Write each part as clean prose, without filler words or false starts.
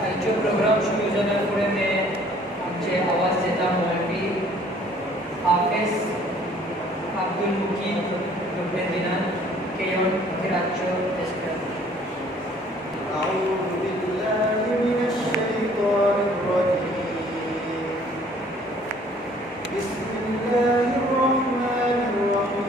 आयचो प्रोग्राम सुरू जाल्या फुडें ते आमचे आवाज येता मौलवी हाफिज अब्दुल मुकीम दुर्बेदिनान केयन किराच्यो एस्कर أعوذ بالله من الشيطان الرجيم بسم الله الرحمن الرحيم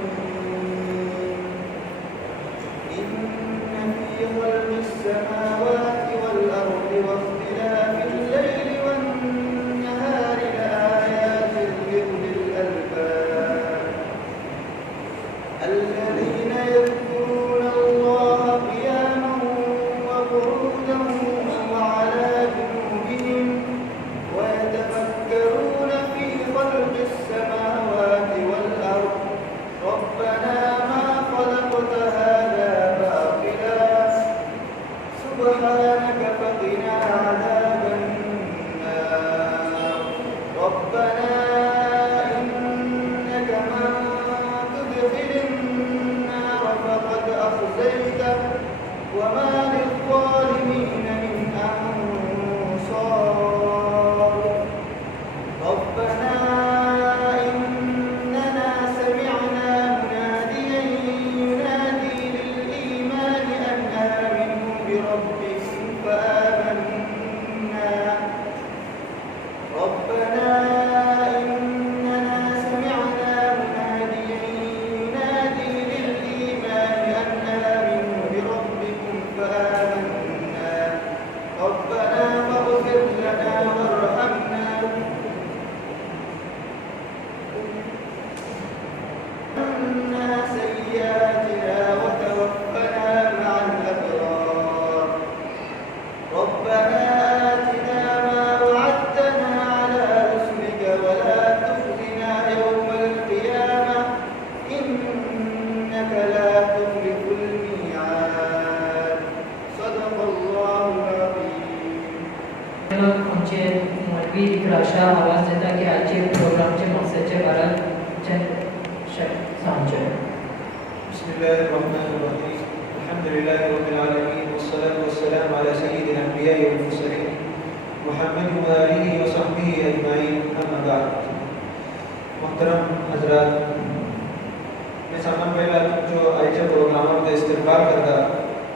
إن في خلق السماوات والأرض واختلاف الليل والنهار لآيات لأولي الألباب الذين يذكرون الله قياما وقعودا وعلى جنوبهم ويتفكرون في خلق السماوات والأرض ربنا ما خلقت هذا باطلا سبحانك فقنا عذاب النار ربنا إنك من تدخل النار فقد أخزيته وما للظالمين من أنصار ربنا إننا سمعنا مناديا ينادي للإيمان أن آمنوا بربكم فآمنا ربنا إننا سمعنا مناديا ينادي للإيمان أن آمنوا بربكم فآمنا ربنا فاغفر لنا وارحمنا عنا سيئاتنا وتوفنا مع الأبرار ربنا آتنا ما وعدتنا على رسلك ولا تخزنا يوم القيامة إنك لا تخلف الميعاد صدق الله العظيم आमचे मौलवी इकराशा आवाज येता की आजचे प्रोग्रामचे मकसदचे बारात सांगचे بسم الله الرحمن الرحيم الحمد لله رب العالمين والصلاة والسلام على سيد الأنبياء والمرسلين محمد وآله وصحبه أجمعين أما بعد محترम हजरात मैं सामान पहला जो आयच्या प्रोग्रामामध्ये इस्तेकबाल करता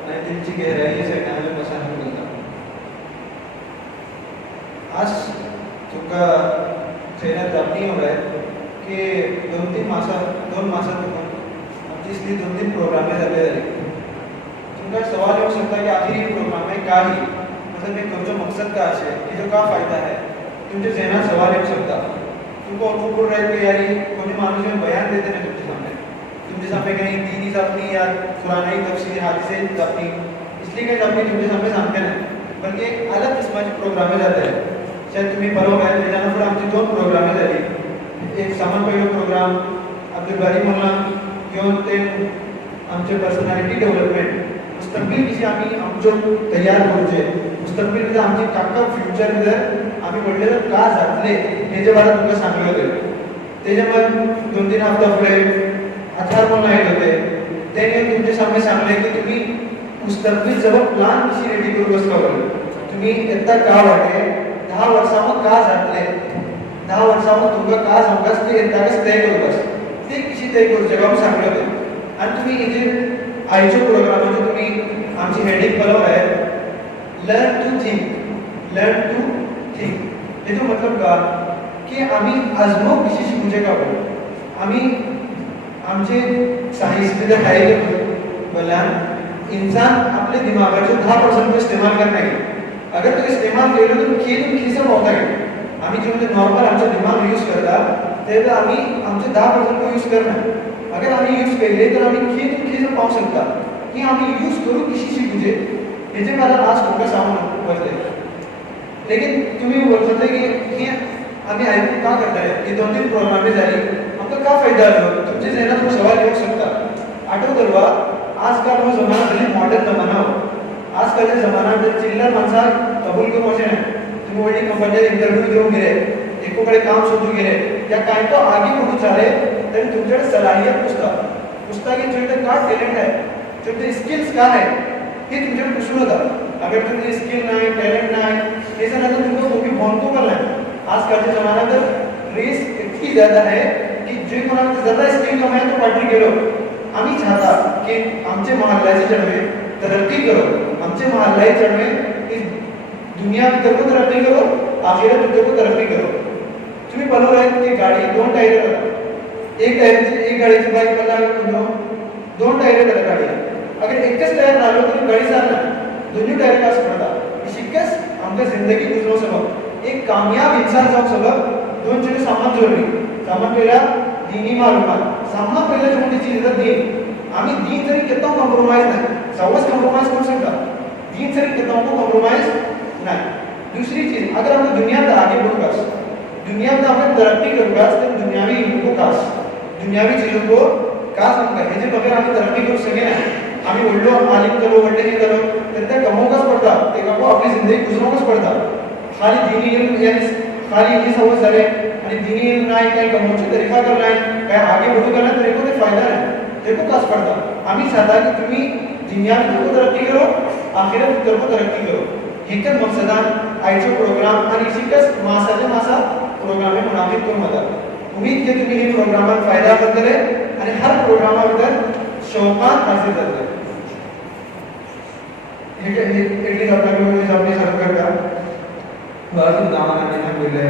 आणि दिलची गहराई से टाइम मसाहब करता आज तुमका खैरात जापणी हो रहा है कि दोन मासात आमची इसलिए 2-3 प्रोग्राम झाले तुमका सवाल येऊ शकता की आखिर ये प्रोग्राम है का ही मतलब मैं जो मकसद का है ये जो का फायदा है तुमचे जहना सवाल येऊ शकता तुमको अनुकूल रहे कि यार कोई मानुष में बयान देते हैं तुमचे सामने कहीं दीनी अपनी या पुरानी तफसीर हादिसे अपनी इसलिए कहीं अपनी तुमचे सामने सांगते हैं बल्कि एक अलग किस्माचे प्रोग्राम जाते हैं शायद तुम्ही परवा त्याच्यानं पुढे आमची 2 प्रोग्राम झाली एक सामान पहिलो प्रोग्राम अब्दुल बारी मोल्ला घेऊन ते आमचे पर्सनॅलिटी डेव्हलपमेंट मुस्तकबिल विषयी आम्ही आमचो तयार करूचे मुस्तकबिल भितर आमची काका फ्युचर भितर आम्ही म्हणलेलं का जातले हेजे बारा तुमका सांगले होते त्याच्या मग 2-3 हफ्ता पुढे आधार मोल्ला येत होते त्याने तुमच्या सामने सांगले की तुम्ही मुस्तकबिल जवळ प्लान कशी रेडी करू बसला तुम्ही एकदा का वाटे 10 वर्षांमध्ये का जातले 10 वर्षांमध्ये तुमका का समजास ते एकदाच तय करू बस ते कशी तय करू जगाव सांगले होते आणि तुम्ही इथे आयचो प्रोग्रामामध्ये तुम्ही आमची हेडिंग बरोबर आहे लर्न टू थिंक याचा मतलब का की आम्ही आजमो कशी शिकूचे का आम्ही आमचे सायन्स मध्ये आहे बोला इंसान अपने दिमागाचे 10% को इस्तेमाल करना है अगर तो इस्तेमाल केलं तर खिसा होता है आम्ही जे म्हणजे नॉर्मल आमचा दिमाग यूज करता तेव्हा आम्ही आमचे 10% को यूज करणार अगर आम्ही यूज केले तर आम्ही खिसा पाहू शकता की आम्ही यूज करू कशी शिकूचे याचे मला आज फोकस आम्हाला बसले लेकिन तुम्ही बोलता की आम्ही ऐकून का करताय की 2-3 प्रोग्राम झाली आपका का फायदा झाला तुमचे जहनात तो सवाल येऊ शकता आठवतं बा आजकाल वो जमाना भले मॉडर्न जमाना हो आजकाल जमाना चिल्लर माणसा कबूल करू असे नाही तुम्ही वडील कंपनीत इंटरव्ह्यू देऊन गेले एकोकडे काम शोधून गेले या काय तो आगे बघू चाले तरी तुमच्याकडे सलाहियत पुसता की तुमच्याकडे का टॅलेंट आहे, तुमचे स्किल्स काय आहे हे तुमच्याकडे पुसून होता. अगर तुमचे स्किल नाही, टॅलेंट नाही, हे जर आता तुमको कोई भोंको कर नाही. आजकालच्या जमान्यात तर रेस इतकी ज्यादा है की जे कोणाला ज्यादा स्किल कम है तो पार्टी करो. आम्ही चाहता की आमचे मोहल्ल्याचे चढवे तरक्की करो, आमचे मोहल्ले चढवे इस दुनिया में को तरक्की करो, आखिरत को तरक्की करो. तुम्ही बनवलं आहे की गाडी 2 टायर, एक गाडीची बाईक मला 2 टायर त्याला गाडी. अगर एकच टायर लागलो तरी गाडी चालणार, दोन्ही टायर का पडता. शिकस आमच्या जिंदगी गुजरो सबब एक कामयाब इंसान जाऊ सबब 2 चीजें सामान जरूरी. सामान पहिला दीनी मालूमात, सामान पहिला जो मोठी चीज आहे दीन. आम्ही दीन जरी कितना कॉम्प्रोमाइज नाही, सवच कॉम्प्रोमाइज करू शकता, दीन जरी कितना कॉम्प्रोमाइज नाही. दूसरी चीज, अगर हम दुनिया में आगे बढ़ूंगा, दुनिया में हमें तरक्की करूंगा तो दुनियावी इल्मों को काश, दुनियावी चीजों को काश हम हे जे बघा आम्ही तरक्की करू सके ना, आम्ही उडलो आलिम करो वडले हे करो तर त्या कमवूनच पडता, ते कमवू आपली जिंदगी गुजरूनच पडता. खाली दीनी इल्म यानी खाली ही समज झाले आणि दीनी इल्म नाही, काही कमवूचे तरीका करलाय, काय आगे बढ़ू करना तरीको ते फायदा नाही, देखो काश पडता. आम्ही चाहता की तुम्ही दुनिया में को तरक्की करो, आखिरत को तरक्की करो. हेकच मकसदान आयचो प्रोग्राम आणि शिकस मासाचे मासा प्रोग्राम मुनाफिक करून होता. उम्मीद की तुम्ही हे प्रोग्रामात फायदा करतले आणि हर प्रोग्रामाबद्दल शौकान हासिल करतले. एटलीच आपल्याकडे आपली सरकार का बाजू दामाने ना बोलले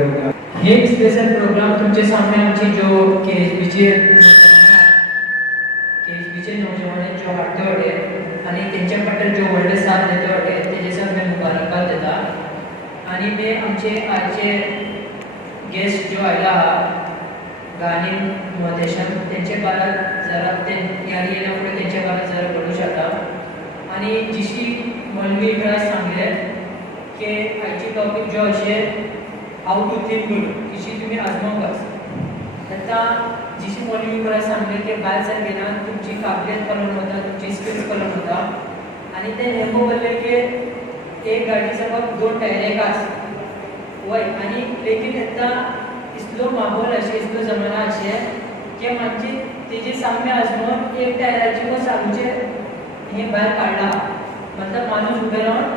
हे स्पेशल प्रोग्राम तुमचे सामने आमची जो केएसबीचे नौजवान जो हाडते होते आणि त्यांच्या बद्दल जो व्हडले साथ देते होते त्याचे सगळे मुबारकबाद देता. आणि ते आमचे आजचे गेस्ट जो आयला हा गाणी मोदेशन त्यांचे बारात जरा ते यारी येण्यापुढे त्यांच्या बारात जरा बोलू शकता. आणि जिशी मौलवी इकडे सांगले की आजची टॉपिक जो असे हाऊ टू थिंक गुड किशी तुम्ही आजमावकाच. आता जिशी मौलवी इकडे सांगले की बाहेर जर गेला तुमची काबिलियत करून होता, तुमची स्किल्स करून होता. आणि ते नेमकं बोलले की एक गाडीचा फक्त 2 टायर एकाच वय. आणि लेकिन आता इसलो माहोल असे इसलो जमाना असे की म्हणजे तेजे सामने आजमावून एक टायराची व सामचे हे बाहेर काढला. मतलब माणूस उभे राहून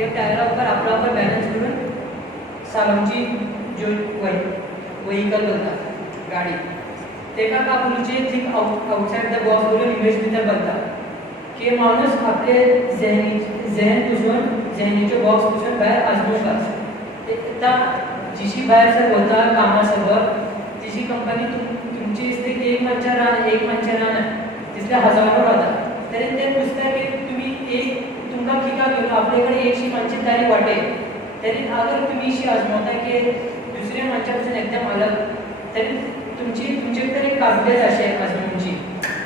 एक टायरावर आपला बॅलन्स करून सामची जो व्हेकल बोलतात गाडी तेका का बोलूचे थिंक आउटसाइड द बॉक्स बोलून इमेज भितर बनता की माणूस आपले जहन पुसून जहनीचे बॉक्स पुसून बाहेर आजमावतात. आता जिशी बाहेर सर होता कामासोबत तिशी कंपनी तुमची दिसते की एक मंचार राहणार तिसऱ्या हजारो राहतात. तरी ते पुस्तक की तुम्ही एक तुमका किका घेऊन आपल्याकडे एकशी मंचित तारीख वाटेल तरी अगर तुम्ही शी आजमावता की दुसऱ्या मंचापासून एकदम अलग तरी तुमच्याकडे एक काबिलियत अशी आहे आजमावूनची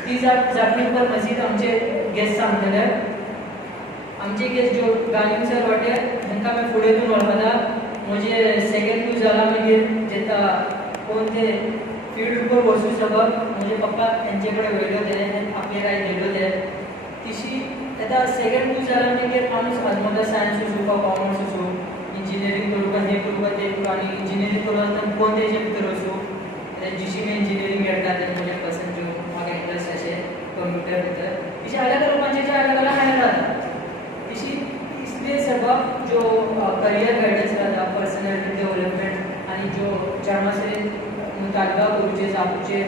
ती जातण्यावर मजीद आमचे गेस्ट सांगतले. आमचे गेस्ट जो गालिम सर वाटे तांकां मी फुडें घेवन वळखता. म्हणजे सेकंड यूज झाला म्हणजे जेता कोण ते फील्ड उपर वचू सबब म्हणजे पप्पा त्यांच्याकडे वयलो ते आपले काय गेलो ते तिशी आता सेकंड यूज झाला म्हणजे माणूस आजमता सायन्स असो का कॉमर्स असो इंजिनिअरिंग करू का हे करू का ते करू आणि इंजिनिअरिंग करू तर कोण त्याच्या भितर असो जिशी मी इंजिनिअरिंग घेतात ते म्हणजे पसंत जो म्हाका इंटरेस्ट असे कम्प्युटर भितर तिशी अलग अलग लोकांचे अलग अलग हायर राहतात. तिशी इसलिए सबब जो करियर गाइडेंस रहता पर्सनॅलिटी डेव्हलपमेंट आणि जो ज्यामध्ये मुतालबा करूचे जावचे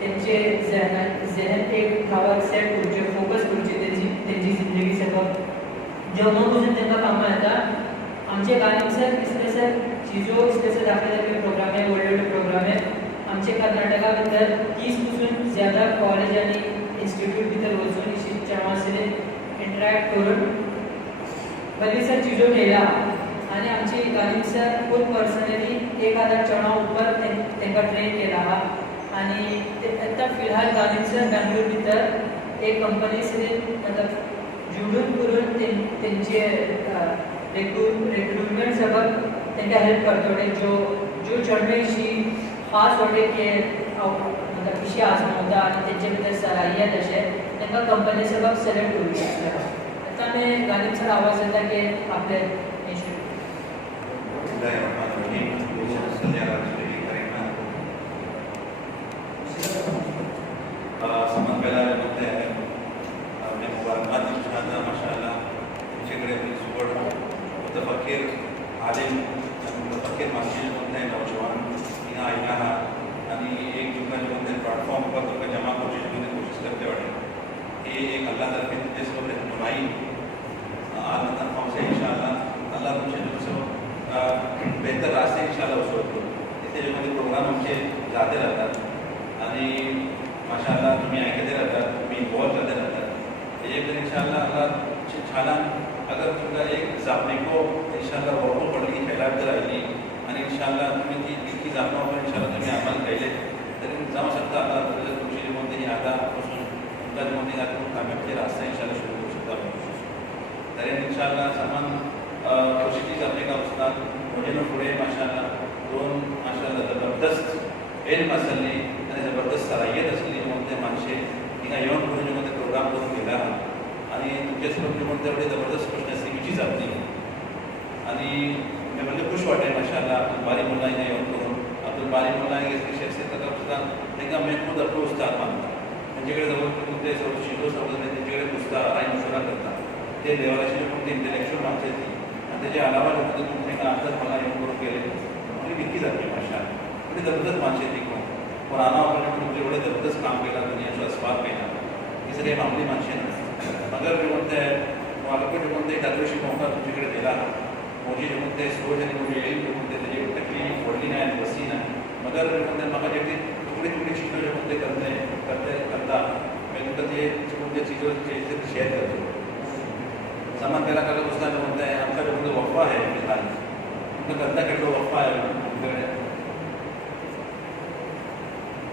त्यांचे जहन एक गावात सेट करूचे फोकस करूचे त्यांची जिंदगी सबब जेव्हा पासून त्यांना कामां येता. आमचे गालिम सर स्पेशल चीजो स्पेशल दाखले प्रोग्राम आहे वर्ल्ड प्रोग्राम आहे. आमचे कर्नाटका भितर 30 पासून ज्यादा कॉलेज आणि इन्स्टिट्यूट भितर वचून जेव्हा इंटरॅक्ट करून बरीचसर चीजो केल्या. आणि आमची गालिम सर खूद पर्सनली 1000 चणा उपर त्यांना ट्रेन केला हा. आणि आता फिलहाल गालिम सर बँगलोर भितर एक कंपनी से मतलब जुडून करून त्यांचे रिक्रुटमेंट सबब त्यांना हेल्प करतोडे जो चढवेशी खास वाटे की मतलब कशी आजमावता आणि त्यांचे भितर सलाहियत असे त्यांना कंपनी सबब सिलेक्ट करू शकता. आता मी गालिम सर आवाज येता की आपले इंस्टिट्यूट पाहते राहतात आणि माशाल्लाह तुम्ही ऐकते राहतात, तुम्ही इन्वॉल्व करते राहतात. एक दिन इंशाल्लाह अल्लाह छाना अगर तुमका एक जापने को इंशाल्लाह वरको पडली खेळात जर राहिली आणि इंशाल्लाह तुम्ही ती इतकी जापण्यावर इंशाल्लाह तुम्ही अमल केले तरी जाऊ शकता. आता तुमची जी कोणती आतापासून तुमच्या जी कोणती आता कामाचे रास्ता इंशाल्लाह सुरू करू शकता. तरी इंशाल्लाह समान खुशीची जापणे का असतात म्हणजे पुढे माशाल्लाह दोन माशाल्लाह जबरदस्त एल्म असली आणि जबरदस्त सरायत असली म्हणजे माणसे तिला येऊन पुढे म्हणजे प्रोग्राम करून गेला आणि तुमच्यासोबत जे म्हणते एवढे जबरदस्त खुशनसीबीची जापणी आणि मी म्हणजे खुश वाटेल माशाल्लाह अब्दुल बारी मुल्लाने येऊन करून अब्दुल बारी मुल्लाने इसकी शख्सियत का असतात त्यांना मी खुद आपलं उस्ताद मानता. त्यांच्याकडे जवळ ते शिकवू शकतो त्यांच्याकडे पुस्तक आणि मशवरा करतात. ते देवाशी कोणते इंटेलेक्च्युअल माणसं ती आणि त्याच्या अलावा तुमचे का आताच मला येऊन करून गेले म्हणजे विकी जाते माशा एवढी जबरदस्त माणसे ती कोण पुराणा आपण म्हणजे एवढे जबरदस्त काम केला दुनियाचा स्वाद केला ही सगळी मामली माणसे ना अगर जे म्हणते मला पण जे म्हणते दरवर्षी मोका तुमच्याकडे दिला मोठी जे म्हणते सोज आणि मोठी येईल जे म्हणते त्याची टक्की फोडली नाही बसली नाही मगर जे म्हणते मला जे तुकडी तुकडी चीजो जे म्हणते करता मी तुमचं ते म्हणजे चीजो शेअर करतो. सामान केला का पुस्तक म्हणते आमचा जे म्हणते वफा आहे मित्रांनो तुमचं करता केवढं वफा आहे तुमच्याकडे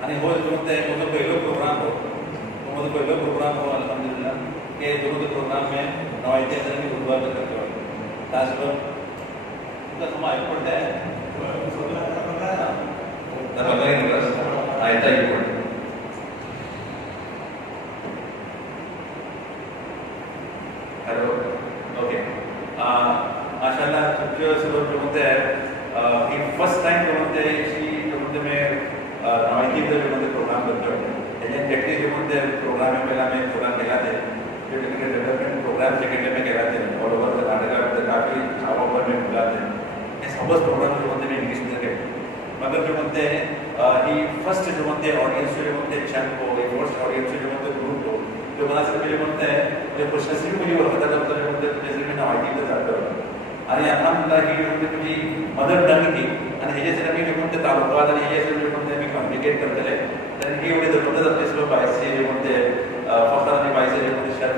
आणि हो जो म्हणते माझा पहिलो प्रोग्राम हो तो माझा पहिलो प्रोग्राम हो अल्हम्दुलिल्लाह के दोनों प्रोग्राम में नवायते अंदर की गुरुवार करते हो तासबब तुमका समाज पड़ता है तबला ही बस आयता ही पड़ता हेलो ओके माशाल्लाह तुमचे सर्व जो म्हणते ही फर्स्ट टाइम जो म्हणते जो म्हणते मैं नवायती जो म्हणते प्रोग्राम करतो त्याच्या टेक्निक जो म्हणते प्रोग्राम पहिला मी प्रोग्राम केला ते टेक्निकल डेवलपमेंट प्रोग्राम सेकंड में केला ते ऑल ओवर कर्नाटक काफी छावावर में खुला थे हे सबच प्रोग्राम जो म्हणते मी इंग्लिश मध्ये केले मगर जो म्हणते ही फर्स्ट जो म्हणते ऑडियन्स जो म्हणते चॅन को ही फर्स्ट ऑडियन्स जो म्हणते ग्रुप को जो मला सगळे म्हणते जे प्रश्नशील मुली ओळखतात आपल्याला म्हणते त्याचे मी नवायती जातो आणि अल्हम्दुलिल्लाह ही म्हणजे तुझी मदर टंग थी आणि ह्याच्यासाठी मी जे म्हणते तालुकात आणि ह्याच्यासाठी जे म्हणते मी कम्युनिकेट करतले तर ही एवढी जबरदस्त आपले सर्व बायसे जे म्हणते फक्त आणि बायसे जे म्हणते शर्ट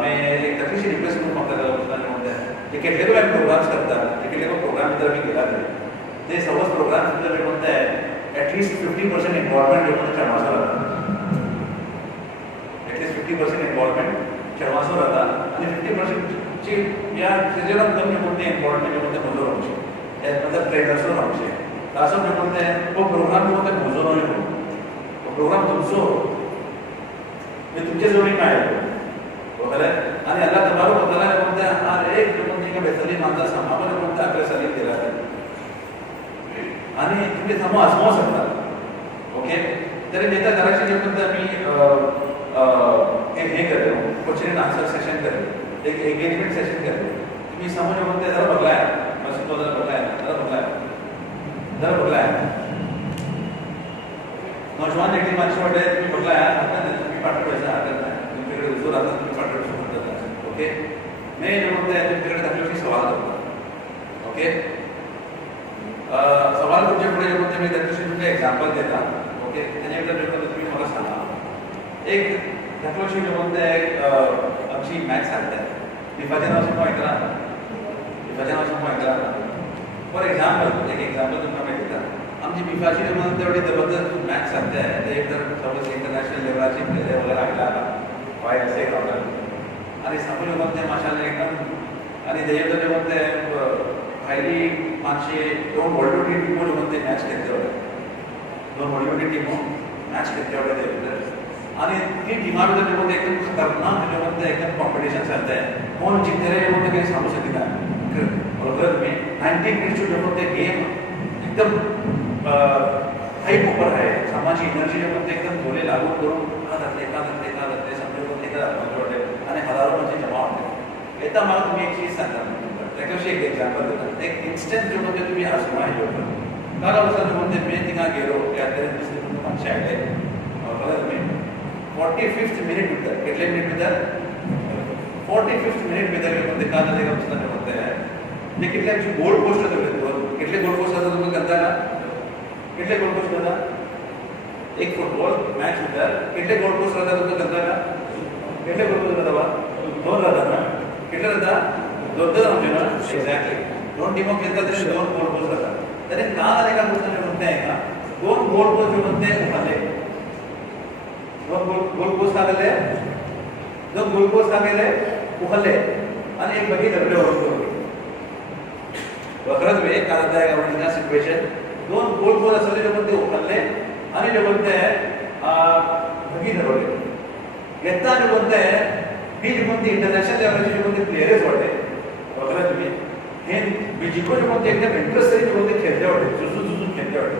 मी एक तकलीशी रिक्वेस्ट करून फक्त त्याला म्हणते ते કેટલે લોકો પ્રોગ્રામ્સ કરતા તે કેટલે લોકો પ્રોગ્રામ અંદર બી ગયેલા છે તે સૌ પ્રોગ્રામ અંદર જે म्हणते एटलीस्ट 50% इन्वॉल्वमेंट जो म्हणते चढवासा राहता एटलीस्ट 50% इन्वॉल्वमेंट चढवासा राहता आणि 50% ची या त्याच्याला कमी म्हणते इन्वॉल्वमेंट जो म्हणते मजूर आमचे यामध्ये ट्रेनर्सवर आमचे असं जे म्हणते तो प्रोग्राम जो म्हणते मजूर नाही हो तो प्रोग्राम तुमचो मी तुमच्याजवळ काय वगैरे आणि अल्लाह तबारक व तआला म्हणते हर एक जो म्हणते की बेसली मानता समावर म्हणते आपल्या सलीम दिला आणि तुम्ही समोर आजमावू शकता ओके तरी नेता करायचे जे म्हणते मी हे करतो क्वेश्चन एंड आन्सर सेशन करतो एक एंगेजमेंट सेशन करतो तुम्ही समोर म्हणते जरा बघलाय मस्त जरा बघलाय नौजवान एक माणसं वाटते तुम्ही बघलाय आता तुम्ही पाठवायचा हरकत नाही तुमच्याकडे हुजूर आता तुम्ही पाठवू शकता ओके मी जे म्हणते तुमच्याकडे दाखवण्याची सवाल करतो ओके सवाल तुमच्या पुढे जे म्हणते मी त्याच्याशी तुमचे एक्झाम्पल देता ओके त्याच्याकडे तुम्ही मला सांगा एक दाखवशी जे म्हणते आमची मॅथ्स सांगते विभाजनाचं ऐकला फॉर एक्झाम्पल एक एक्झाम्पल तुम्हाला माहिती का आमची विभाजी जे म्हणते तेवढी जबरदस्त मॅथ्स सांगते ते एकदम समज इंटरनॅशनल लेवलाची लेवलला आयला वाय असे प्रॉब्लेम आणि समोर म्हणते माशाला एकदम आणि त्याच्यात जे म्हणते भायली माणसे दोन व्हॉल्युटी टीमो जे म्हणते मॅच घेतले होते दोन व्हॉल्युटी टीमो मॅच घेतले होते ते आणि ती टीमा भितर जे म्हणते एकदम खतरनाक जे म्हणते एकदम कॉम्पिटिशन चालते कोण जिंकले जे म्हणते काही सांगू शकत नाही बरोबर मी 90 मिनिट्स जे म्हणते गेम एकदम हाईप ऊपर आहे समाजी एनर्जी जे म्हणते एकदम बोले लागू करून का जाते समजून एका आणि हजारो म्हणजे जमा होते येता मला तुम्ही एक चीज सांगा त्याच्याशी एक एक्झाम्पल देतात एक इन्स्टंट जो म्हणते तुम्ही आजमायला होतं काला वर्षात म्हणते मी तिंगा गेलो त्या तरी दुसरे तुम्ही माणसे आले बघा तुम्ही 45th मिनिट भितर कितले मिनिट भितर 45th मिनिट भितर म्हणते का जाते का म्हणते ते कितले गोल पोस्ट होते कितले गोल पोस्ट होता तुम्ही करता ना कितले गोल पोस्ट होता एक फुटबॉल मॅच भितर कितले गोल पोस्ट राहता तुका करता का कितले गोल पोस्ट राहता बा 2 राहता ना कितले राहता 2 आमचे ना एक्झॅक्टली 2 टीमो खेळतात तरी 2 गोल पोस्ट राहतात तरी का एका गोष्टीने म्हणते आहे का 2 गोल पोस्ट जे म्हणते उखाले 2 गोल पोस्ट आलेले 2 गोल पोस्ट आलेले उखाले आणि एक बघी दगडे ओळखतो खरंच मी काय होता आहे का सिच्युएशन 2 गोल पोस्ट असले जे म्हणते उखाले आणि जे बोलते बघी धरवले घेता जे बोलते ही जे म्हणते इंटरनॅशनल लेवलचे जे म्हणते प्लेयर्स वाटते बघा तुम्ही हे बिजिको जे म्हणते एकदम इंटरेस्टिंग जे बोलते खेळते वाटते झुजून खेळते वाटते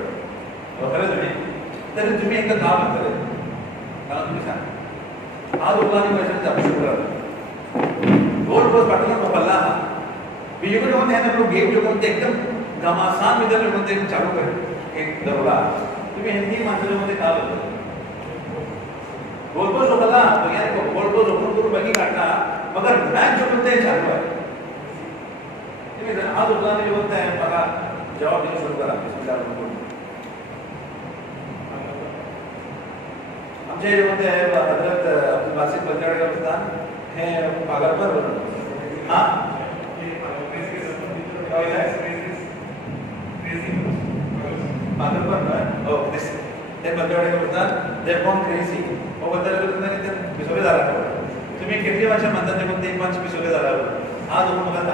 बघा तुम्ही तरी तुम्ही एकदा काम करत का तुम्ही सांग आज लोकांनी पैशाचे जाऊ शकतात गोल पोस्ट पाठवला मोकलला हा बिजिको जे म्हणते हे लोक गेम जे म्हणते एकदम घमासान मध्ये जे म्हणते चालू करे एक दरोडा तुम्ही हिंदी माणसामध्ये का बोलतो गोलगोल झोपला बघा गोलगोल झोपून करून बघी काढला मगर मॅच जो बोलते चालू आहे तुम्ही आज उदाहरण जे बोलताय बघा जवाब देऊ सुरू करा आमचे जे बोलते हजरत अब्दुल बासित पंजाबी होता हे पागलपर हा पागलपर ना ओ ते पंजाबी बोलतात दे बॉर्न क्रेझी वो बद्दल बोलतात की ते बिसोले झाला तुम्ही किती वर्ष म्हणता ते कोणते एक माणूस बिसोले झाला आज दोन मग सांगा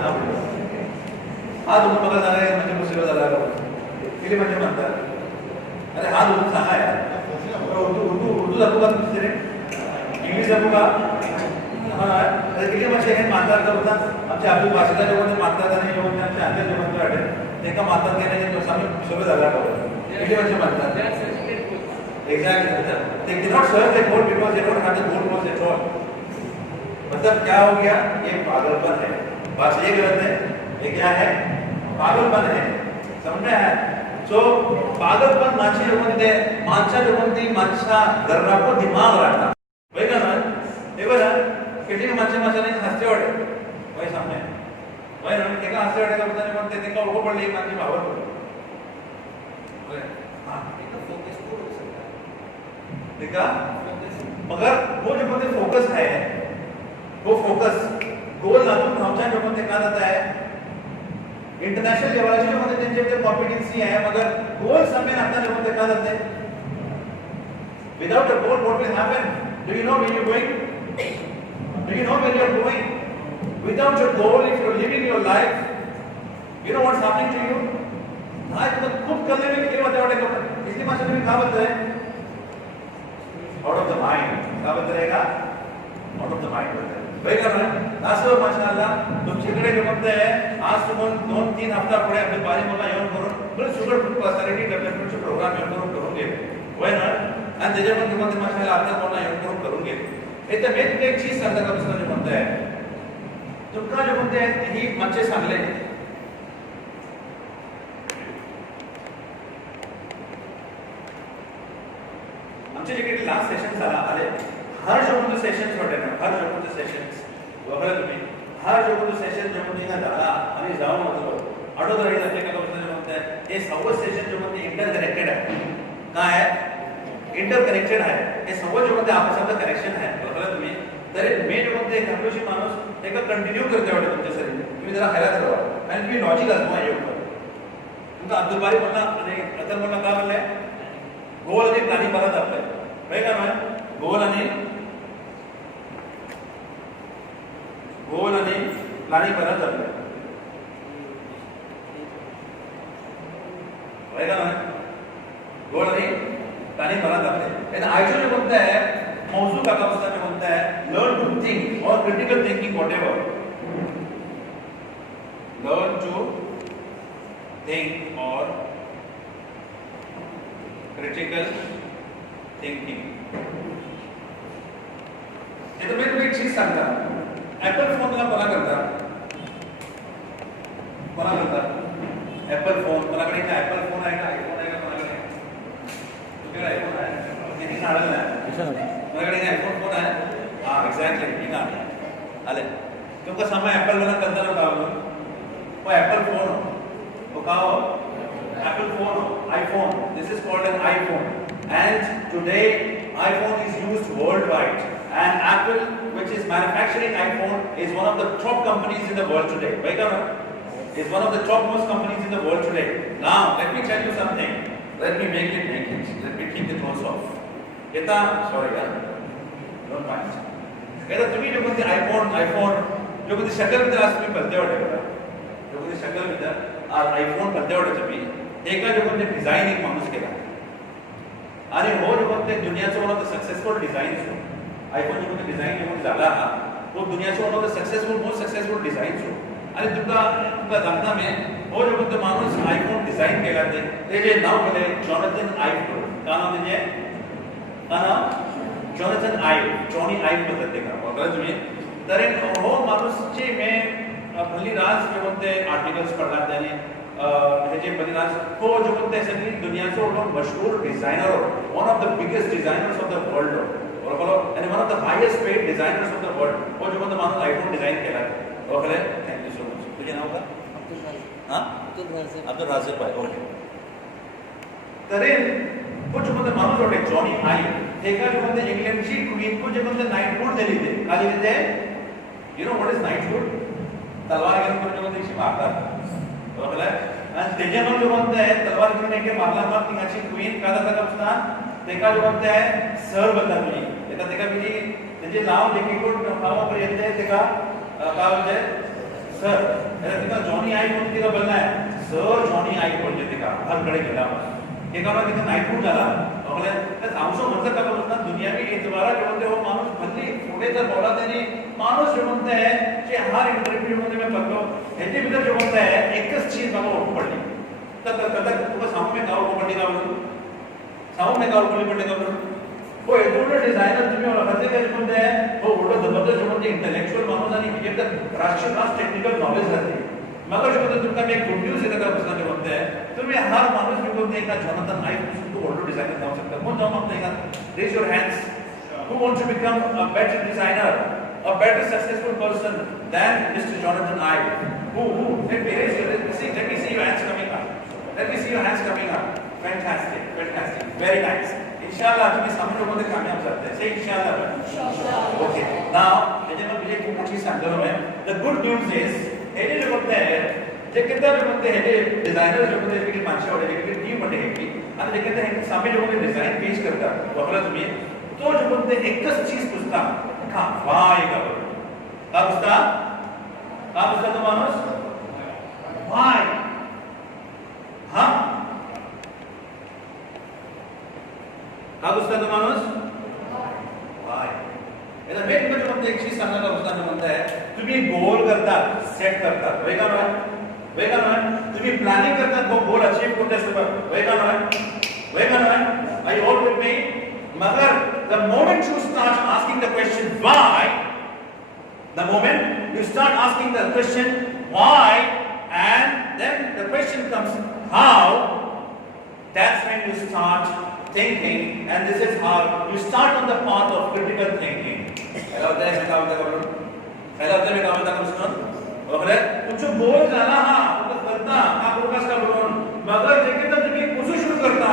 आज दोन मग सांगा म्हणजे बिसोले झाला किती म्हणजे म्हणतात अरे आज दोन सांगा यार उर्दू दाखवू का तुमचे इंग्लिश दाखवू का हा किती वर्ष हे मानतात होता आमच्या अब्दुल बासितला जेव्हा मानतात आणि जेव्हा आमच्या अंतर जेवण वाटे ते का मानतात की नाही तो सामने बिसोले झाला किती वर्ष मानतात Exactly. They cannot serve the goal because they don't have the goal post at all. मतलब क्या हो गया? ये पागलपन है. बात ये गलत है. ये क्या है? पागलपन है. समझ में आया? So पागलपन मानसी जो बनते मानसा जो बनती मानसा दर्रा को दिमाग रखता. वही का ना? ये बोला किसी ने मानसा मानसा नहीं हंसते वाले. वही सामने. वही ना? क्या हंसते वाले का पता नहीं बनते. देखा वो पढ़ ली मानसी भावर को. हाँ. एक फोकस को देखा मगर वो जो बोलते फोकस है वो फोकस गोल ना तो पहुंचा जो बोलते कहा जाता है इंटरनेशनल लेवल जो बोलते त्यांचे कॉम्पिटिन्सी है मगर गोल समय आता जो बोलते कहा जाते without a goal what will happen do you know where you going do you know where you are going without a goal if you are living your life you know what's happening to you आज तो खूब करने में क्या होता है इसलिए माशा में कहा होता है आउट ऑफ द माइंड क्या बदलेगा आउट ऑफ द माइंड बदलेगा वही कर रहे हैं असं माशाल्लाह तुमच्याकडे जे म्हणते आज तुम्ही 2-3 हफ्ता पुढे आपले बारी मला येऊन करून बरं शुगर पर्सनॅलिटी डेव्हलपमेंटचे प्रोग्राम येऊन करून घे होय ना आणि त्याच्यामध्ये तुम्हाला माशाल्लाह आता मला येऊन करून घे हे तर मी एक चीज सांगता का दुसरं जे म्हणते तुमका जे म्हणते ही म्हणजे सांगले आमचे जे काही लास्ट सेशन आले हर जो कोणते सेशन्स होते ना हर जो कोणते सेशन्स बघा तुम्ही हर जो कोणते सेशन जो कोणते का झाला आणि जाऊन होतो ऑटो तरी जाते का गोष्ट जे म्हणते हे सर्व सेशन जो कोणते इंटरकनेक्टेड आहे काय आहे इंटरकनेक्टेड आहे हे सर्व जो कोणते आपसातलं कनेक्शन आहे बघा तुम्ही तरी मी जो कोणते कंक्लुजन माणूस ते का कंटिन्यू करते वाटतं तुमच्या सरी तुम्ही जरा खायला ठरवा आणि तुम्ही लॉजिक असतो आहे तुमचा अब्दुल बारी म्हणला आणि अतर म्हणला काय म्हणले गोल आणि प्लॅनिंग करत आपले काय का नाही गोल आणि प्लॅनिंग करत आपले काय का नाही गोल आणि प्लॅनिंग करत आपले आणि आयशो जे बोलता है मौजू का पुस्तक में बोलता है लर्न टू थिंक और critical thinking whatever learn to think और क्रिटिकल थिंकिंग ये तो मैं तुम्हें एक चीज सांगता एप्पल फोन तुला कोणा करता एप्पल फोन कोणाकडे का एप्पल फोन आहे का आयफोन आहे का कोणाकडे तुझ्याकडे आयफोन आहे किती काढलं नाही कोणाकडे का आयफोन फोन आहे हां एक्झॅक्टली ठीक आहे आले तुमका समय एप्पल वाला करता ना का वो एप्पल फोन हो वो का हो एप्पल फोन हो iPhone this is called an iPhone And today, iPhone is used worldwide. And Apple, which is manufacturing iPhone, is one of the top companies in the world today. Right, Gaurav? Is one of the topmost companies in the world today. Now, let me tell you something. Let me make it. Let me keep the clothes off. Sorry, don't mind. तुम्ही जो कोणते iPhone जो कोणते शक्ल भितर आज तुम्ही भलते वाटे बघा जो कोणते शक्ल भितर आज iPhone भलते वाटे तुम्ही एका जो कोणते डिझाईन एक माणूस केला आणि हो जो कोणते दुनियाचं one of the successful designs हो iPhone जो कोणते डिझाईन जो कोणते झाला हा वो दुनियाचं one of the most successful designs हो आणि तुमका जाणता मे हो जो कोणते माणूस iPhone डिझाईन केला तेजे नाव केले जॉनथन आइव का नाव तेजे का नाव जॉनथन आइव जॉनी आइव बद्दल ते का बघा तुम्ही तर हो माणूसचे मे भली राज जो कोणते आर्टिकल्स पडला त्याने हे जे भली राज हो जो कोणते सगळी दुनियाचो मशहूर designer one of the biggest designers of the world बरोबर आणि one of the highest paid designers of the world हो जो कोणते माणूस आयफोन डिझाईन केला ओके थँक्यू सो मच तुझे नाव का अब्दुल राज़िक भाई ओके तरे वो जो कोणते माणूस होते जॉनी आइव एका जो कोणते इंग्लंडची क्वीन को जो कोणते नाइटहूड दिली ते का दिली ते you know what is knighthood तलवार घेऊन कोण जो कोणते मारतात बरोबर आणि त्याच्यावर जो कोणते तलवार घेऊन एके मारला मग तिची क्वीन का दाखवता असता तेका जो कोणते सर बदलली एका तेका बिली त्याचे नाव देखील नावापर्यंत तेका का म्हणजे सर तेका जॉनी आइव म्हणून तिका बोललाय सर जॉनी आइव म्हणजे तेका हरकडे गेला एका बार तिका नाइटहूड झाला बरोबर तर आमचं म्हणतं का बोलतात दुनियावी एतबारा जो कोणते हो माणूस भल्ली पुढे जर बोला त्याने माणूस जो कोणते जे हर इंटरव्ह्यू मध्ये मैं पडलो ह्याचे भीतर जो कोणते एकच चीज मला ओळख पडली तर कदा तुका सांगू मी गाव पडली का म्हणून सांगू मी गाव पडली का म्हणून हो एवढं डिझायनर तुम्ही ओळखते का जो कोणते हो एवढं जबरदस्त जो कोणते इंटेलेक्चुअल माणूस आणि हे तर राष्ट्रीय टेक्निकल नॉलेज राहते मग जो कोणते तुमका मी गुड न्यूज येतं का बसला जो कोणते तुम्ही हर माणूस जो कोणते एका जॉनथन आइव तो ओल्ड डिझायनर नाव शकता कोण जाऊ मागता का raise your hands who wants to become a better designer, a better successful person than Mr. Jonathan Ive? Who? Let me see your hands coming up. Let me see your hands coming up. Fantastic. Very nice. Inshallah, तुम्ही सामने लोगों ने कामयाब करते हैं. Say inshallah. Inshallah. Okay. Now, मुझे मैं मुझे कुछ चीज सांगतो मैं. The good news is, हे जो बोलते हैं, जे कितना जो बोलते हैं, डिजाइनर जो बोलते हैं कि मानसिक और एक टीम बनते हैं कि, आणि जे कहते हैं सामने लोगों ने डिजाइन पेश करता. वापरा तुम्ही तो जो बोलते एकच चीज पूछता का वाय का का पूछता तो माणूस वाय हाँ का पूछता तो माणूस वाय याला मेन म्हणजे बोलते एक चीज सांगणार होता जो म्हणता है तुम्ही गोल करतात सेट करतात वेगा ना तुम्ही प्लॅनिंग करतात वो गोल अचीव करते असतात वेगा ना आई ऑल विथ मी मगर the moment you start asking the question why, and then the question comes how, that's when you start thinking, and this is how you start on the path of critical thinking. कुछ बोल झाला हा करता हा focus का बोलून मगर जे की तुम्ही कुछ सुरू करता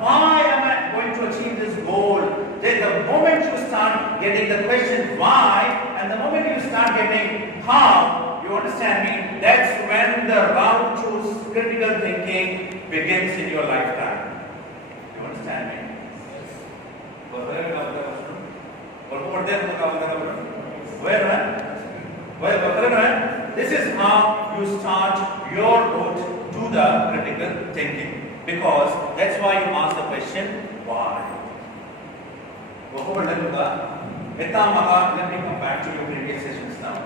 why am I going to achieve this goal? Then the moment you start getting the question why and the moment you start getting how, you understand me, that's when the route to critical thinking begins in your lifetime. You understand me? This is how you start your route to the critical thinking. Because that's why you ask the question, why? Let me come back to your previous sessions now.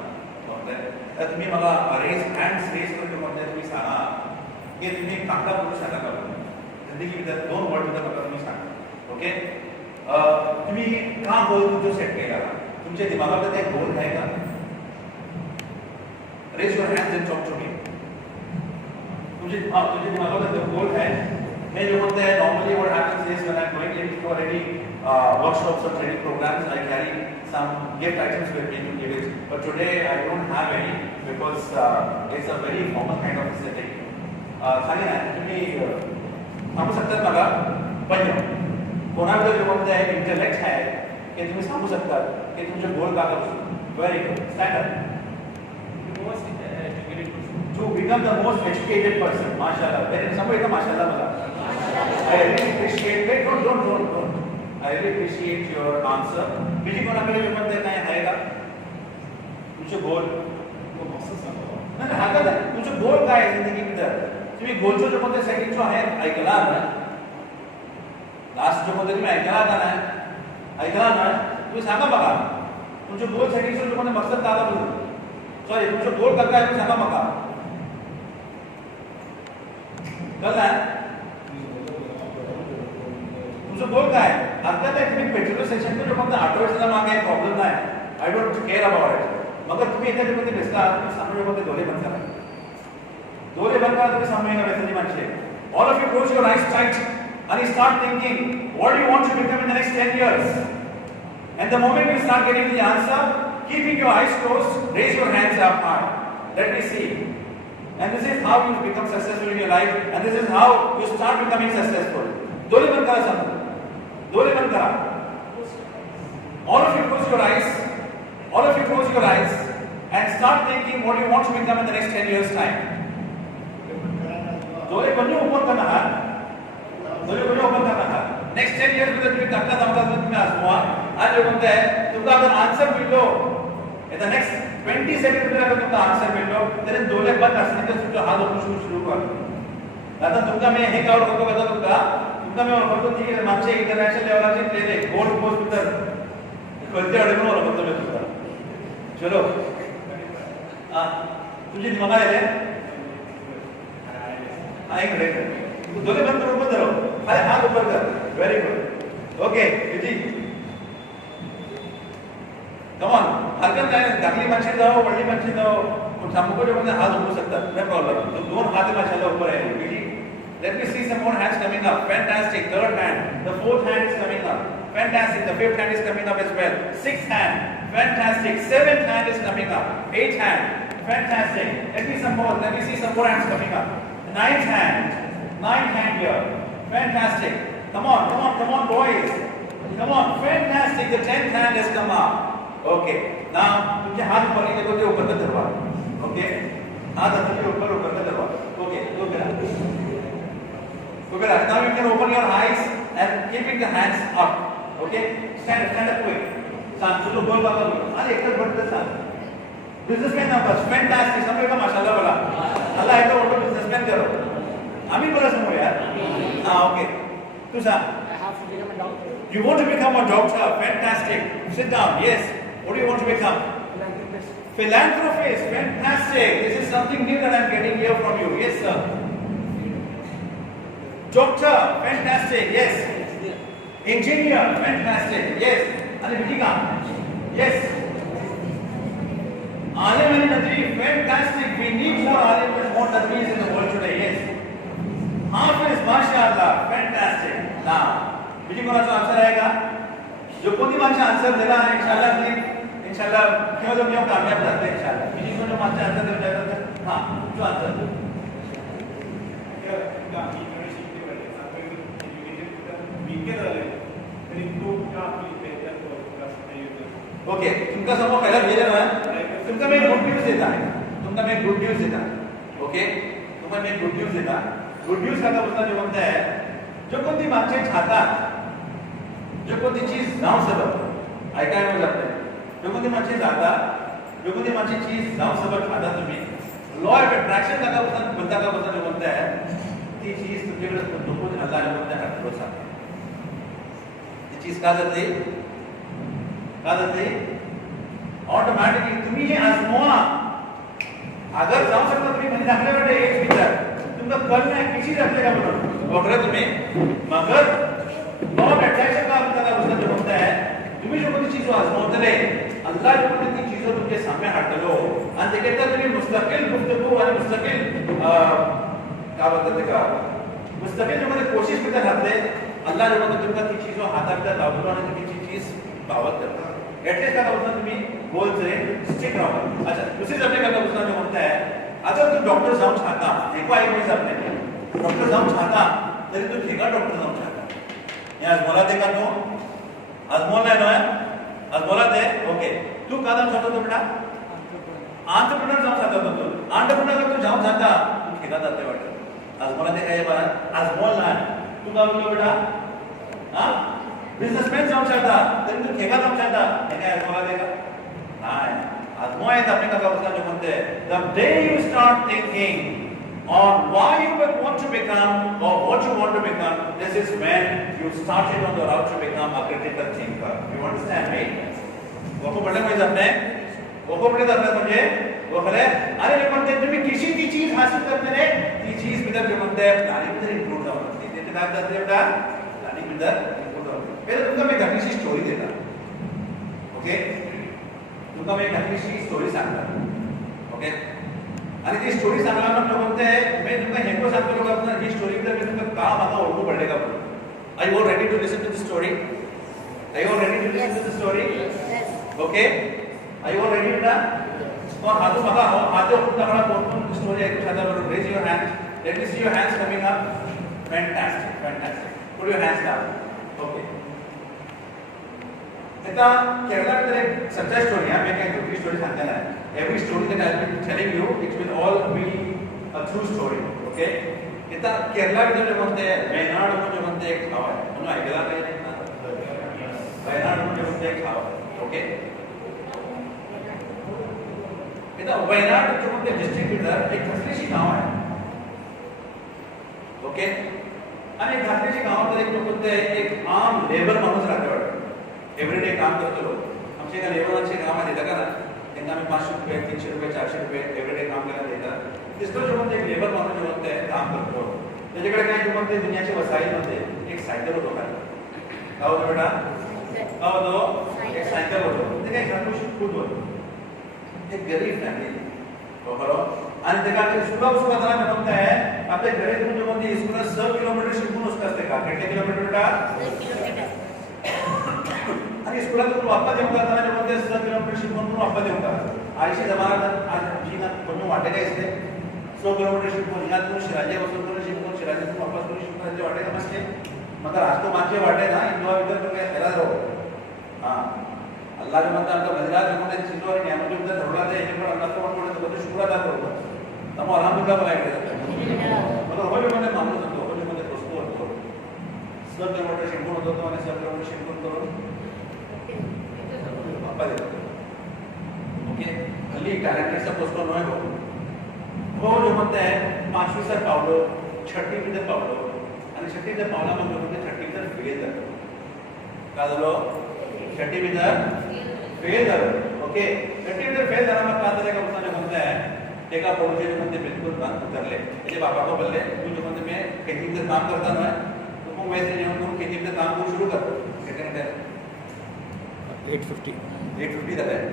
Let me raise hands raise to तुम्ही सांगा की तुम्ही काका बोलू शकता का जिंदगी मध्ये दोन वर्ड मध्ये बघा तुम्ही सांगा ओके तुम्ही का गोल तुझं सेट केला तुमच्या दिमागामध्ये एक गोल आहे का raise your hands and talk to me तुझे दिमागामध्ये गोल है मैं जो बोलते हैं normally what happens is when I'm going into any workshops or training programs I carry some gift items with me to give it but today I don't have any because it's a very formal kind of setting खाली ना तुम्ही थांबू शकतात बघा पंजाब कोणाकडे जे म्हणते आहे इंटेलेक्ट आहे की तुम्ही सांगू शकता की तुमचे गोल का करू very good stand to become the most educated person mashallah very समोर येतं mashallah मला I really appreciate wait don't I really appreciate your answer बीजी कोणाकडे जे म्हणते काय आहे का तुमचे गोल नाही हरकत आहे तुमचे गोल काय आहे जिंदगीमध्ये तुम्ही गोलचं जे म्हणते सेटिंग जो आहे ऐकला ना लास्ट जो म्हणते तुम्ही ऐकला ना तुम्ही सांगा बघा तुमचे गोल सेटिंग जो म्हणते मकसद काय आहे सॉरी तुमचे गोल काय आहे तुम्ही सांगा बघा कळलं तुमचं गोल काय हरकत आहे तुम्ही पेट्रोल स्टेशनचे जो फक्त आठवड्याला मागे प्रॉब्लेम नाही I don't care about it मगर तुम्ही इथे मध्ये बेसला तुम्ही सामने मध्ये डोळे बंद करा तुम्ही सामने बेसली माणसे all of you close your eyes tight and you start thinking what do you want to become in the next 10 years and the moment you start getting the answer keeping your eyes closed raise your hands up high let me see and this is how you become successful in your life and this is how you start becoming successful dole band kara samajh dole band kara all of you close your eyes and start thinking what you want to become in the next 10 years time dole bandu open karna hai dole bandu open karna hai next 10 years मध्ये तुम्ही करता जाता तुम्ही आजमा आज जो म्हणते तुमका अगर आंसर मिळलो in the next 20 सेकंड मध्ये अगर तुमका आंसर मिळलो तरी डोळे बंद असले तर तुमचा हात उचलून सुरू कर आता तुमका मी हे काउंट करतो का तुमका मी म्हणतो ठीक आहे मागचे इंटरनॅशनल लेवलचे प्लेयर आहे गोल्ड पोस्ट भितर कळते अडकून म्हणतो मी तुमका चलो तुझी दिमाग आले एक मिनिट डोळे बंद करून बंद राहो अरे हात ऊपर कर very good okay UG come on हरकत काय धाकली माणसे जाओ वडली माणसे जाओ सामुकोटे मध्ये हात उभू शकतात नो प्रॉब्लेम तो दोन हात माशाल्लाह ऊपर आहे UG let me see some more hands coming up fantastic third hand the fourth hand is coming up fantastic the fifth hand is coming up as well sixth hand fantastic seventh hand is coming up eighth hand fantastic let me see some more hands coming up ninth hand here fantastic come on boys come on fantastic the 10th hand has come up okay now तुमचे हाथ ऊपर नहीं देखो ऊपर का दरवा okay हाथ अपने ऊपर का दरवा okay go back now you can open your eyes and keeping the hands up okay stand up quick सांग तुझं गोल बघा अरे एकच बटन सांग बिझनेसमॅन नंबर फॅन्टास्टिक समोर का माशाल्लाह बोला अल्लाह है तो वो बिझनेसमॅन करो आम्ही बोला समोर यार हां ओके तू सांग you want to become a doctor fantastic sit down yes what do you want to become philanthropist fantastic this is something new that I'm getting here from you yes sir doctor fantastic yes engineer fantastic yes and Vitika yes alim and nadri fantastic we need more alim and more nadris in the world today yes hafiz mashallah fantastic now बीजी कोणाचा answer आहे का जो कोणी माझा answer दिला आहे इंशाल्लाह क्यों जो क्यों कामयाब करते हैं इंशाल्लाह बीजी को जो माझा आन्सर दिला जाता हां जो आन्सर ओके तुमका समोर पहिला भेटले ना तुमका मी गुड न्यूज देता ओके तुम्हाला मी गुड न्यूज का बोलता जो म्हणता है जो कोणती माणसे छातात जो कोणती चीज नाव सबब ऐकायला लागते जो कोणती माणसे जातात जो कोणती माणसे चीज नाव सबब खाता तुम्ही लॉ ऑफ अट्रॅक्शन का बोलता जो म्हणता है ती चीज तुमच्याकडे नको अल्लाह ने म्हणता है भरोसा ती चीज का जाते ऑटोमॅटिकली तुम्ही हे आजमावा अगर जाऊ शकता तुम्ही म्हणजे आपल्याकडे एक विचार तुमका कल नाही किसी जाते का म्हणून ओळखले तुम्ही मगर लॉ ऑफ अट्रॅक्शन का मतलब जो होता है तुम्ही जो कोणती चीज आजमावतले अल्लाह जो कोणती चीज तुमच्या सामने हाडलो आणि त्याच्यात तुम्ही मुस्तकिल गुफ्तगू आणि मुस्तकिल काय बोलतात ते का मुस्तकिल जो मध्ये कोशिश करत राहते अल्लाह जो मध्ये तुमका ती चीज हातात लावलो आणि ती चीज बावत करता एटलीस्ट का बोलता तुम्ही गोल से स्टिक रहो अच्छा दूसरी सबने का बोलता जो होता है अगर तू डॉक्टर जाऊं चाहता देखो आई मिस आपने डॉक्टर जाऊं चाहता तरी तू ठेका डॉक्टर जाऊं चाहता हे अजमोला ते का तू अजमोल नाही ना अजमोला ते ओके तू का जाऊन शकतो बेटा आंतरप्रिनर जाऊन शकतो तू आंतरप्रिनर तू जाऊन जाता तू ठेका जाते वाटत अजमोला ते काय बघा अजमोल नाही तू का बोलतो बेटा हा बिझनेसमॅन जाऊन शकता तरी तू ठेका जाऊन शकता हे काय अजमोला ते का नाही अजमोय अपने का बसना जो म्हणते the day you start thinking on why you want to become or what you want to become, this is when you started on the route to become a critical thinker. You understand me? वो पढ़ने में जाते हैं, वो पढ़ने जाते हैं मुझे, वो कहते हैं, अरे ये म्हणते तुम्ही किसी की चीज हासिल करते रे, ती चीज बिदर जो म्हणते हैं, प्लानिंग बिदर इंक्लूड जाओ, ते काय जाते हैं बेटा, प्लानिंग बिदर इंक्लूड जाओ. पहले तुमका मैं घटनी सी स्टोरी देता, ओके? तुमका मैं घटनी सी स्टोरी सांगता, ओके? आणि ती स्टोरी सांगला ना म्हणते मी तुमका हेको सांगतो लोक आपण ही स्टोरी तर मी तुमका का मागा ओळखू पडले का are you ready to listen to the story are you ready to listen to the story okay are you ready बेटा और हाथों मागा हाथों उठता बड़ा कोण स्टोरी आहे तुझ्या बरोबर raise your hand let me see your hands coming up fantastic put your hands down okay आता केरळात एक सच्चा स्टोरी आहे मी काय छोटी स्टोरी सांगताना every story that I've been telling you it will all be a true story okay आता केरळात जो म्हणते वयनाड जो म्हणते एक गाव आहे म्हणून ऐकला नाही वयनाड जो म्हणते एक गाव आहे ओके आता वयनाड जो म्हणते डिस्ट्रिक्ट भितर एक खासलीशी गाव आहे ओके आणि खासलीशी गावात एक म्हणते एक आम लेबर माणूस राहतो एव्हरीडे काम करतो लोक आमच्या एका लेबरांचे गाव आहे का ना त्यांना आम्ही 500 रुपये 300 रुपये 400 रुपये एव्हरीडे काम करायला देतात तिसरं जो म्हणते एक लेबर माणूस जो म्हणते काम करतो त्याच्याकडे काय जो म्हणते दुनियाच्या वसाईमध्ये एक सायकल होतो काय का होतो बेटा का होतो एक सायकल होतो ते काय घरपोशी खूप होतो एक गरीब फॅमिली बरोबर आणि ते काय सुद्धा सुद्धा म्हणते आपल्या घरी जो म्हणते स्कूल 6 किलोमीटर शिकून असते का किती किलोमीटर बेटा आणि स्कूलातून वापस येऊन जाताना जे म्हणते 6 किलोमीटर शिकून वापस येऊन जातात आयशी जमाना आज जीना कोणी वाटे काय असते 100 किलोमीटर शिकून यातून शिराजे वसूल करून शिकून शिराजेतून वापस करून शिकून ते वाटे का नसते मग आज तो माझे वाटे ना इंदुआ विदर तो काय हेला जाऊ हां अल्लाह जो म्हणता आमचा मजरा जो म्हणते चिंतो आणि नियामत जो धरला ते हे पण अल्लाह तो म्हणतो तो शुक्र अदा करतो तमो अल्हम्दुलिल्लाह बघायला मतलब हो जो म्हणते माणूस होतो हो जो म्हणते दोस्तो होतो 100 किलोमीटर शिकून होतो आणि 100 किलोमीटर शिकून करून ओके हल्ली कॅरेक्टरचा पोस्टर नाही हो जो म्हणते 5वी सर पावलं 6वी मध्ये पावलं आणि 6वी मध्ये पावला म्हणजे 6वी मध्ये फेल झालं का झालं 6वी मध्ये फेल झालं ओके 6वी मध्ये फेल झाला मग का झालं का उसने म्हणते एका पडोशी म्हणते बिलकुल बंद उतरले त्याचे बाबा को बोलले तू जो म्हणते मैं खेती में काम करता ना तो मैं वैसे नहीं हूं खेती में काम को शुरू कर सेकंड 850 झालं आहे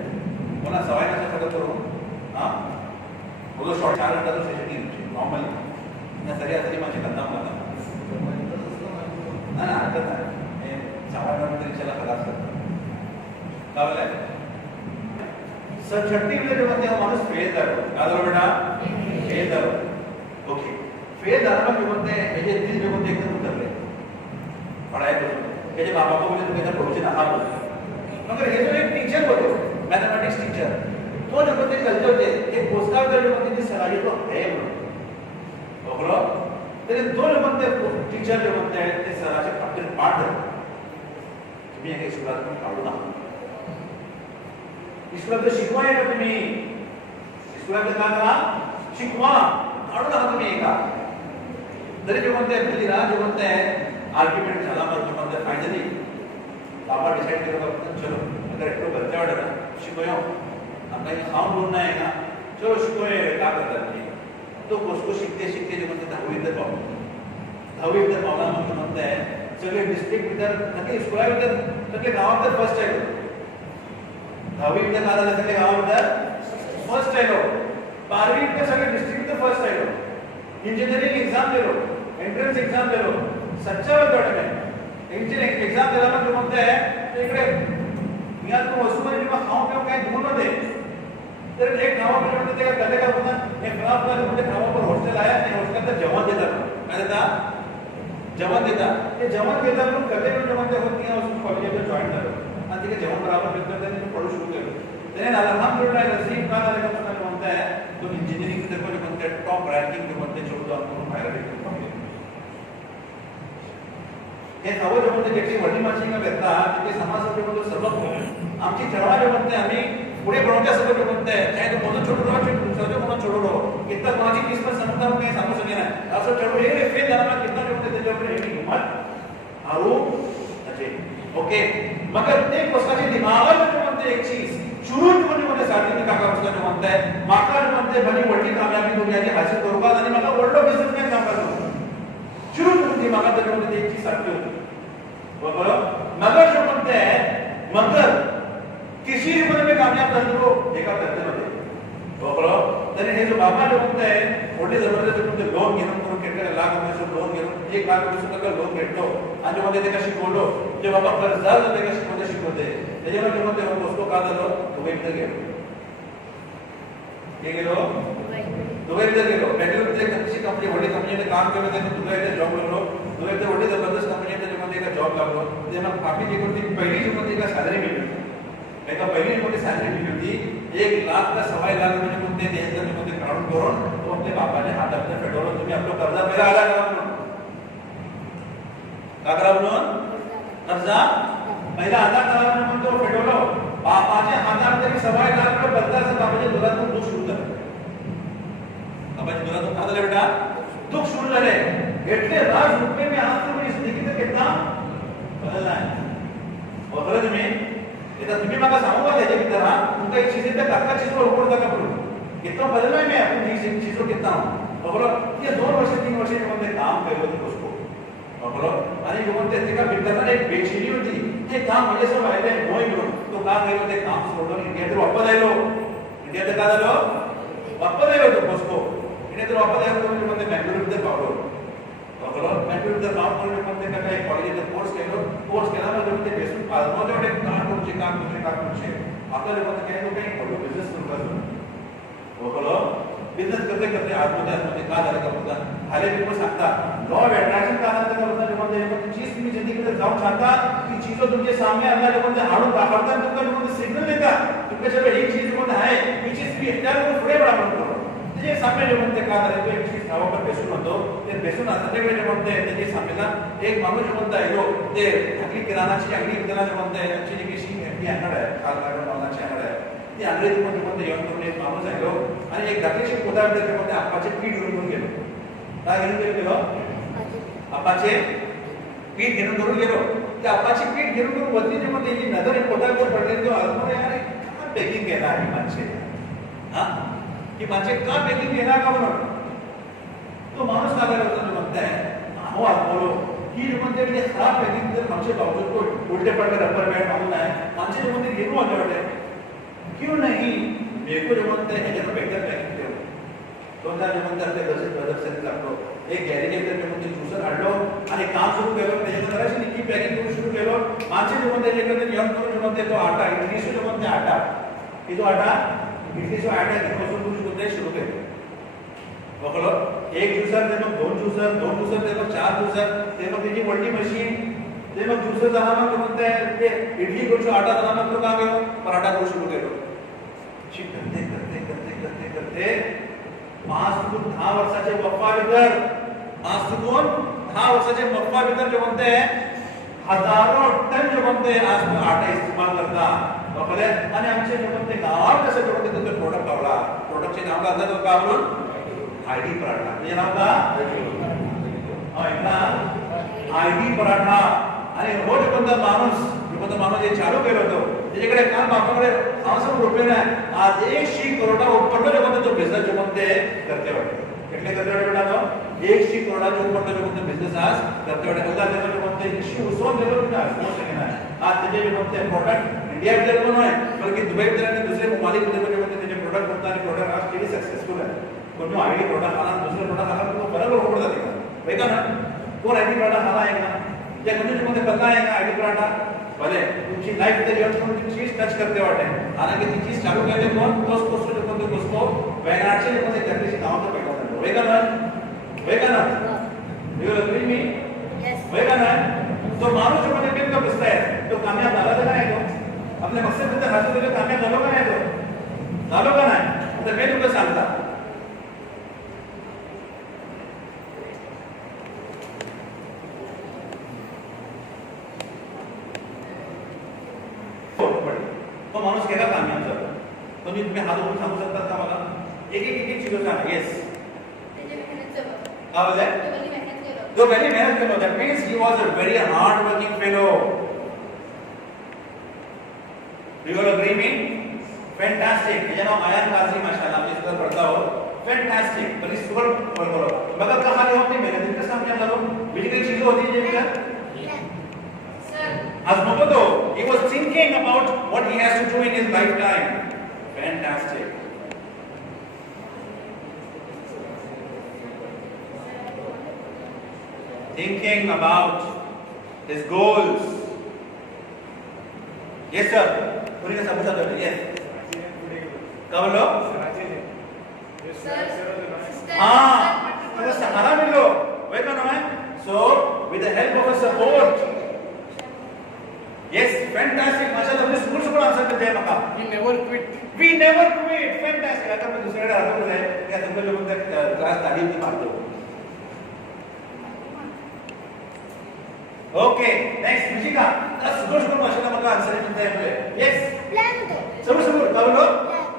पुन्हा सवाय नसं खरं करून हां बोलो शॉर्ट 4 घंटा तो सेशन नॉर्मली ना सरी असली माझी खतम होता ना ना आता हे सवाय नंतर चला खलास करतो का बोलाय सर 36 मध्ये म्हणते माणूस फेल झालो का झालं बेटा फेल झालो ओके फेल झाला म्हणजे म्हणते हे जे 30 जे म्हणते एकदम उतरले पढाई करून हे जे बाबा को बोलले तुम्ही प्रोजेक्ट आहात बोलले मगर हे जो एक टीचर होते मैथमेटिक्स टीचर तो जो होते कलते होते एक पोस्टकार्ड जो होते ती सराजी तो है बरोबर तरी तो जो म्हणते टीचर जो म्हणते ते सराचे पाठ पाठ तुम्ही एक स्कूलात काढू नका स्कूलात शिकवाय का तुम्ही स्कूलात का करा शिकवा काढू नका तुम्ही एका तरी जो म्हणते मुलीला जो म्हणते आर्ग्युमेंट झाला मग जो म्हणते फायनली पापा डिसाइड करो चलो अगर एक बच्चा वाला ना शिकोयो आपका ये साउंड ढूंढना है ना चलो शिकोयो क्या करता है तो उसको शिकते शिकते जो म्हणते 10वी तक पावला 10वी तक पावला म्हणते है सगळे डिस्ट्रिक्ट भितर सगळे स्कूला भितर सगळे गावात फर्स्ट आहे 10वी तक आला सगळे गावात भितर फर्स्ट आहे 12वी तक सगळे डिस्ट्रिक्ट भितर फर्स्ट आहे इंजिनियरिंग एग्जाम दिलो एंट्रन्स एग्जाम दिलो सच्चा वाटतं में इंजिनियरिंग एग्जाम दिला म्हणजे म्हणते आहे इकडे या तो वसूमध्ये जेव्हा खाऊ पिऊ काही दूर नव्हते तर एक गावाकडे म्हणते ते गले का होता एक गावाकडे म्हणते गावावर हॉस्टेल आहे आणि हॉस्टेलला जेवण देतात काय देतात जेवण देतात ते जेवण देतात पण कधी जेवण ते होत नाही कॉलेजला जॉईन झालं आणि तिथे जेवण बराबर भेटलं त्यांनी पढू सुरू केलं त्याने अल्हम्दुलिल्लाह नसीब का झालं का म्हणता है तो इंजीनियरिंग के देखो जो बनते टॉप रैंकिंग जो बनते छोड़ दो आपको बाहेर भेटतो हे सर्व जे बनते जेची वडी माची का भेटता तिथे समाजाचे बनतो सर्व आमची चळवळ जे बनते आम्ही पुढे बनवण्यासाठी जे बनते चाहे तो म्हणून छोडू रहो दुसऱ्याचे म्हणून छोडू रहो इतना कोणाची किस्मत समजता काही सांगू शके नाही असं चळवळ हे फेल झाला कितना जे बनते त्याच्यावर एवढी हिम्मत आरू अजय ओके मगर ते कोसाचे दिमागात जे बनते एक चीज शुरू मध्ये साधीने काका उसका जो म्हणता है माका जो म्हणते भली वड्डी कामयाबी दुनियाची हासिल करू का आणि मला वर्ल्ड बिझनेसमॅन काम करतो शुरू मध्ये माका त्याच्यामध्ये एक चीज सारखी होती बरोबर मगर जो म्हणते मगर किसी भी में कामयाब कर दो एका धंद्यामध्ये बरोबर तरी हे जो बाबा जो म्हणते मोठे जबरदस्त म्हणते लोन घेऊन करून किती लाख रुपयाचं लोन घेऊन 1 लाख रुपयाचं लोन घेतलो आणि मध्ये ते कशी शिकवलो जे बाबा कर्जदार होते कशी शिकवते त्याच्यामध्ये म्हणते वस्तू का झालो दुबईत गेलो हे गेलो दुबईत गेलो बेंगळुरूमध्ये कशी कंपनी वडी कंपनीने काम केलं त्यांनी दुबईत जॉब लागलो दुबईत वडी जबरदस्त कंपनी त्याच्यामध्ये एका जॉब लागलो ते मग आपली जी कोणती पहिली जी मध्ये एका सॅलरी मिळली एका पहिली मध्ये सॅलरी मिळली होती 1 लाख का 2.5 लाख म्हणजे कोणते द्यायचं मध्ये काढून करून तो आपल्या बापाने हात आपल्या फेडवलं तुम्ही आपलं कर्जा पहिला आला का करा म्हणून कर्जा पहिला आधा करा म्हणून तो फेडवलं बापाच्या हातामध्ये 2.5 लाख रुपये बदलाचं बापाच्या दुधातून दूध सुरू झालं बापाच्या दुधातून काय झालं बेटा दुःख सुरू झाले એટલે राज रुपये में आज तो मेरी जिंदगी में कितना बदलना है बदला तुम्ही इधर तुम्ही मला सांगू का त्याच्या भीतर हा तुमका एक चीज पे काका चीज वर ऊपर तक पडू कितना बदलना है मैं अपनी एक चीज को कितना बरोबर ये 2 वर्ष 3 वर्ष मध्ये काम केलं होतं उसको बरोबर आणि म्हणते ते का भीतर एक बेचैनी होती ते काम म्हणजे सब आहे मोय म्हणून तो का केलं ते काम सोडून इंडियात वापस आलो इंडियात का झालं वापस आलो तो उसको इंडियात वापस आलो तो म्हणजे बेंगळुरूमध्ये पावलो बरोबर बेंगळुरूमध्ये काम करून म्हणते का काही कॉलेजमध्ये कोर्स केला म्हणजे ते बेसून पाजमध्ये एवढे काम करूचे आपल्याला म्हणते काही लोक काही मोठं बिझनेस सुरू करतो बरोबर बिझनेस करते आत्महत्या का झालं का बोलता हाले people सांगता लॉ ऑफ अट्रॅक्शन का झालं का बोलता म्हणजे चीज तुम्ही जिंदगीमध्ये जाऊन सांगता ती चीज तुमच्या सामने आला म्हणजे हाडून दाखवता तुमका म्हणजे सिग्नल देता तुमच्याकडे ही चीज म्हणजे आहे ही चीज मी त्याला पुढे बडा म्हणतो त्याचे सामने जे म्हणते का झालं तो एक चीज नावावर बेसून होतो ते बेसून असल्याकडे जे म्हणते त्याचे सामनेला एक माणूस म्हणता येतो ते आपली किराणाची अंगडी विकताना जे म्हणते त्यांची जी कशी ती अंगड आहे काल काढून मालाची अंगड आहे ती अंगडी म्हणते येऊन करून एक माणूस आलो आणि एक धाकलीशी कोदावली म्हणते आपाचे पीठ घेऊन गेलो काय घेऊन गेलो आपाचे पीठ घेऊन गेलो त्या आपाचे पीठ घेऊन वरती जे म्हणते जी नजर एक कोदावलीवर पडली तो आजमध्ये यार का पॅकिंग केला आहे माणसे हा की माणसे का पॅकिंग केला का म्हणून तो माणूस काय करतो जो म्हणताय हो आज बोलो की जो म्हणते म्हणजे खराब पॅकिंग जर माणसे बावजूद को उलटे पडकर रबर बैंड मालूम है माणसे जो म्हणते घेऊन आले वाटते क्यों नहीं मेरे को जो म्हणते है जरा बेटर पैकिंग करो दोनदा जो म्हणते आपल्या गरजेत प्रदर्शन करतो एक गॅरेज जो म्हणते ज्यूसर आणलो आणि काम सुरू केलं त्याच्यात जराशी निकी पॅकिंग करू सुरू केलं माणसे जो म्हणते जे करते यंग करून जो म्हणते तो आटा इडली जो म्हणते आटा की तो आटा इडली जो आटा घेऊन सुरू केलं बरोबर एक ज्यूसर ते मग 2 ज्यूसर ते मग 4 ज्यूसर ते मग त्याची मल्टी मशीन ते मग ज्यूसर झाला मग म्हणते ते इडली करू आटा झाला मग तो काय केलं पराठा करू सुरू केलं शिक करते 5 ते 10 वर्षाचे पप्पा बिगर 5 ते 10 वर्षाचे पप्पा बिगर जो म्हणते हजारों टन जो म्हणते आज तो आटा इस्तेमाल करता बरोबर आणि आमचे जो म्हणते गावात कसं जो म्हणते तो प्रोडक्ट आवडा प्रोडक्टचे नाव काय तो का म्हणून आईडी पराठा म्हणजे नाव का आईडी पराठा आणि रोज कोणता माणूस जे चालू केलं होतं त्याच्याकडे काम बापाकडे 600 रुपये नाही आज 100 करोड उपरलो जो म्हणते तो बिझनेस जो म्हणते करते वाटते કેટલે કરते वाटते बेटा तो 100 करोडाच्या उपरलो जो म्हणते बिझनेस आज करते वाटते उदा लेवल जो म्हणते 100 लेवल कुठे असू शकत नाही आज त्याचे जे म्हणते प्रोडक्ट इंडिया मध्ये पण आहे बल्कि दुबई मध्ये आणि दुसरे ममालिक मध्ये जो म्हणते त्याचे प्रोडक्ट बनतात आणि प्रोडक्ट आज किती सक्सेसफुल आहे कोणी आईडी प्रोडक्ट आला दुसरे प्रोडक्ट आला तो बरोबर होत जाते का का ना कोण आईडी प्रोडक्ट आला आहे का त्या कंडिशनमध्ये बदला आहे का आईडी प्रोडक्ट भले तुमची लाइफ ते जेव्हा तुम्ही चीज टच करते वाटे हालांकि ती चीज चालू केले कोण तोच जो कोणते गोष्टो वैनाचे मध्ये त्याची नाव तर पैदा झालं वेगन वेगन यू अग्री मी वही का ना तो माणूस जो म्हणजे नेमका बसताय तो कामयाब झाला तर नाही तो आपल्या मकसद तर हात दिले कामयाब झालो का नाही तो झालो का नाही तर मी तुला सांगता तो माणूस केला कामयाब झाला तुम्ही हात उघडून सांगू शकता का मला एक चीज सांगा येस काय बोलताय तो very मेहनत fellow. That means he was a very hard-working fellow. Do you all agree me? Fantastic. ये ना आयन काजी माशाल्लाह आप इसका पढ़ता हो. Fantastic. पर इस सुपर पढ़ करो. मगर कहाँ ले होती मेरे दिन के सामने लगा. बीच की चीज़ होती है ये क्या? आज मुझे तो he was thinking about what he has to do in his lifetime. Fantastic. Thinking about his goals. Yes, sir. पूरी का सब सब yes. कब लो? हाँ, तो सहारा मिलो. वही तो ना है. So, with the help of a support. Yes, fantastic. माशाल्लाह हमने स्कूल से बड़ा आंसर दिया मका. We never quit. We never quit. Fantastic. अगर मैं दूसरे का आंसर बोले, क्या तुमको लोगों तक क्लास तारीफ की बात हो? Okay, next Mishika. सुपर माशाल्लाह मका आंसर मिलता है मुझे. Yes. प्लान होतो. सुपर का बोलो.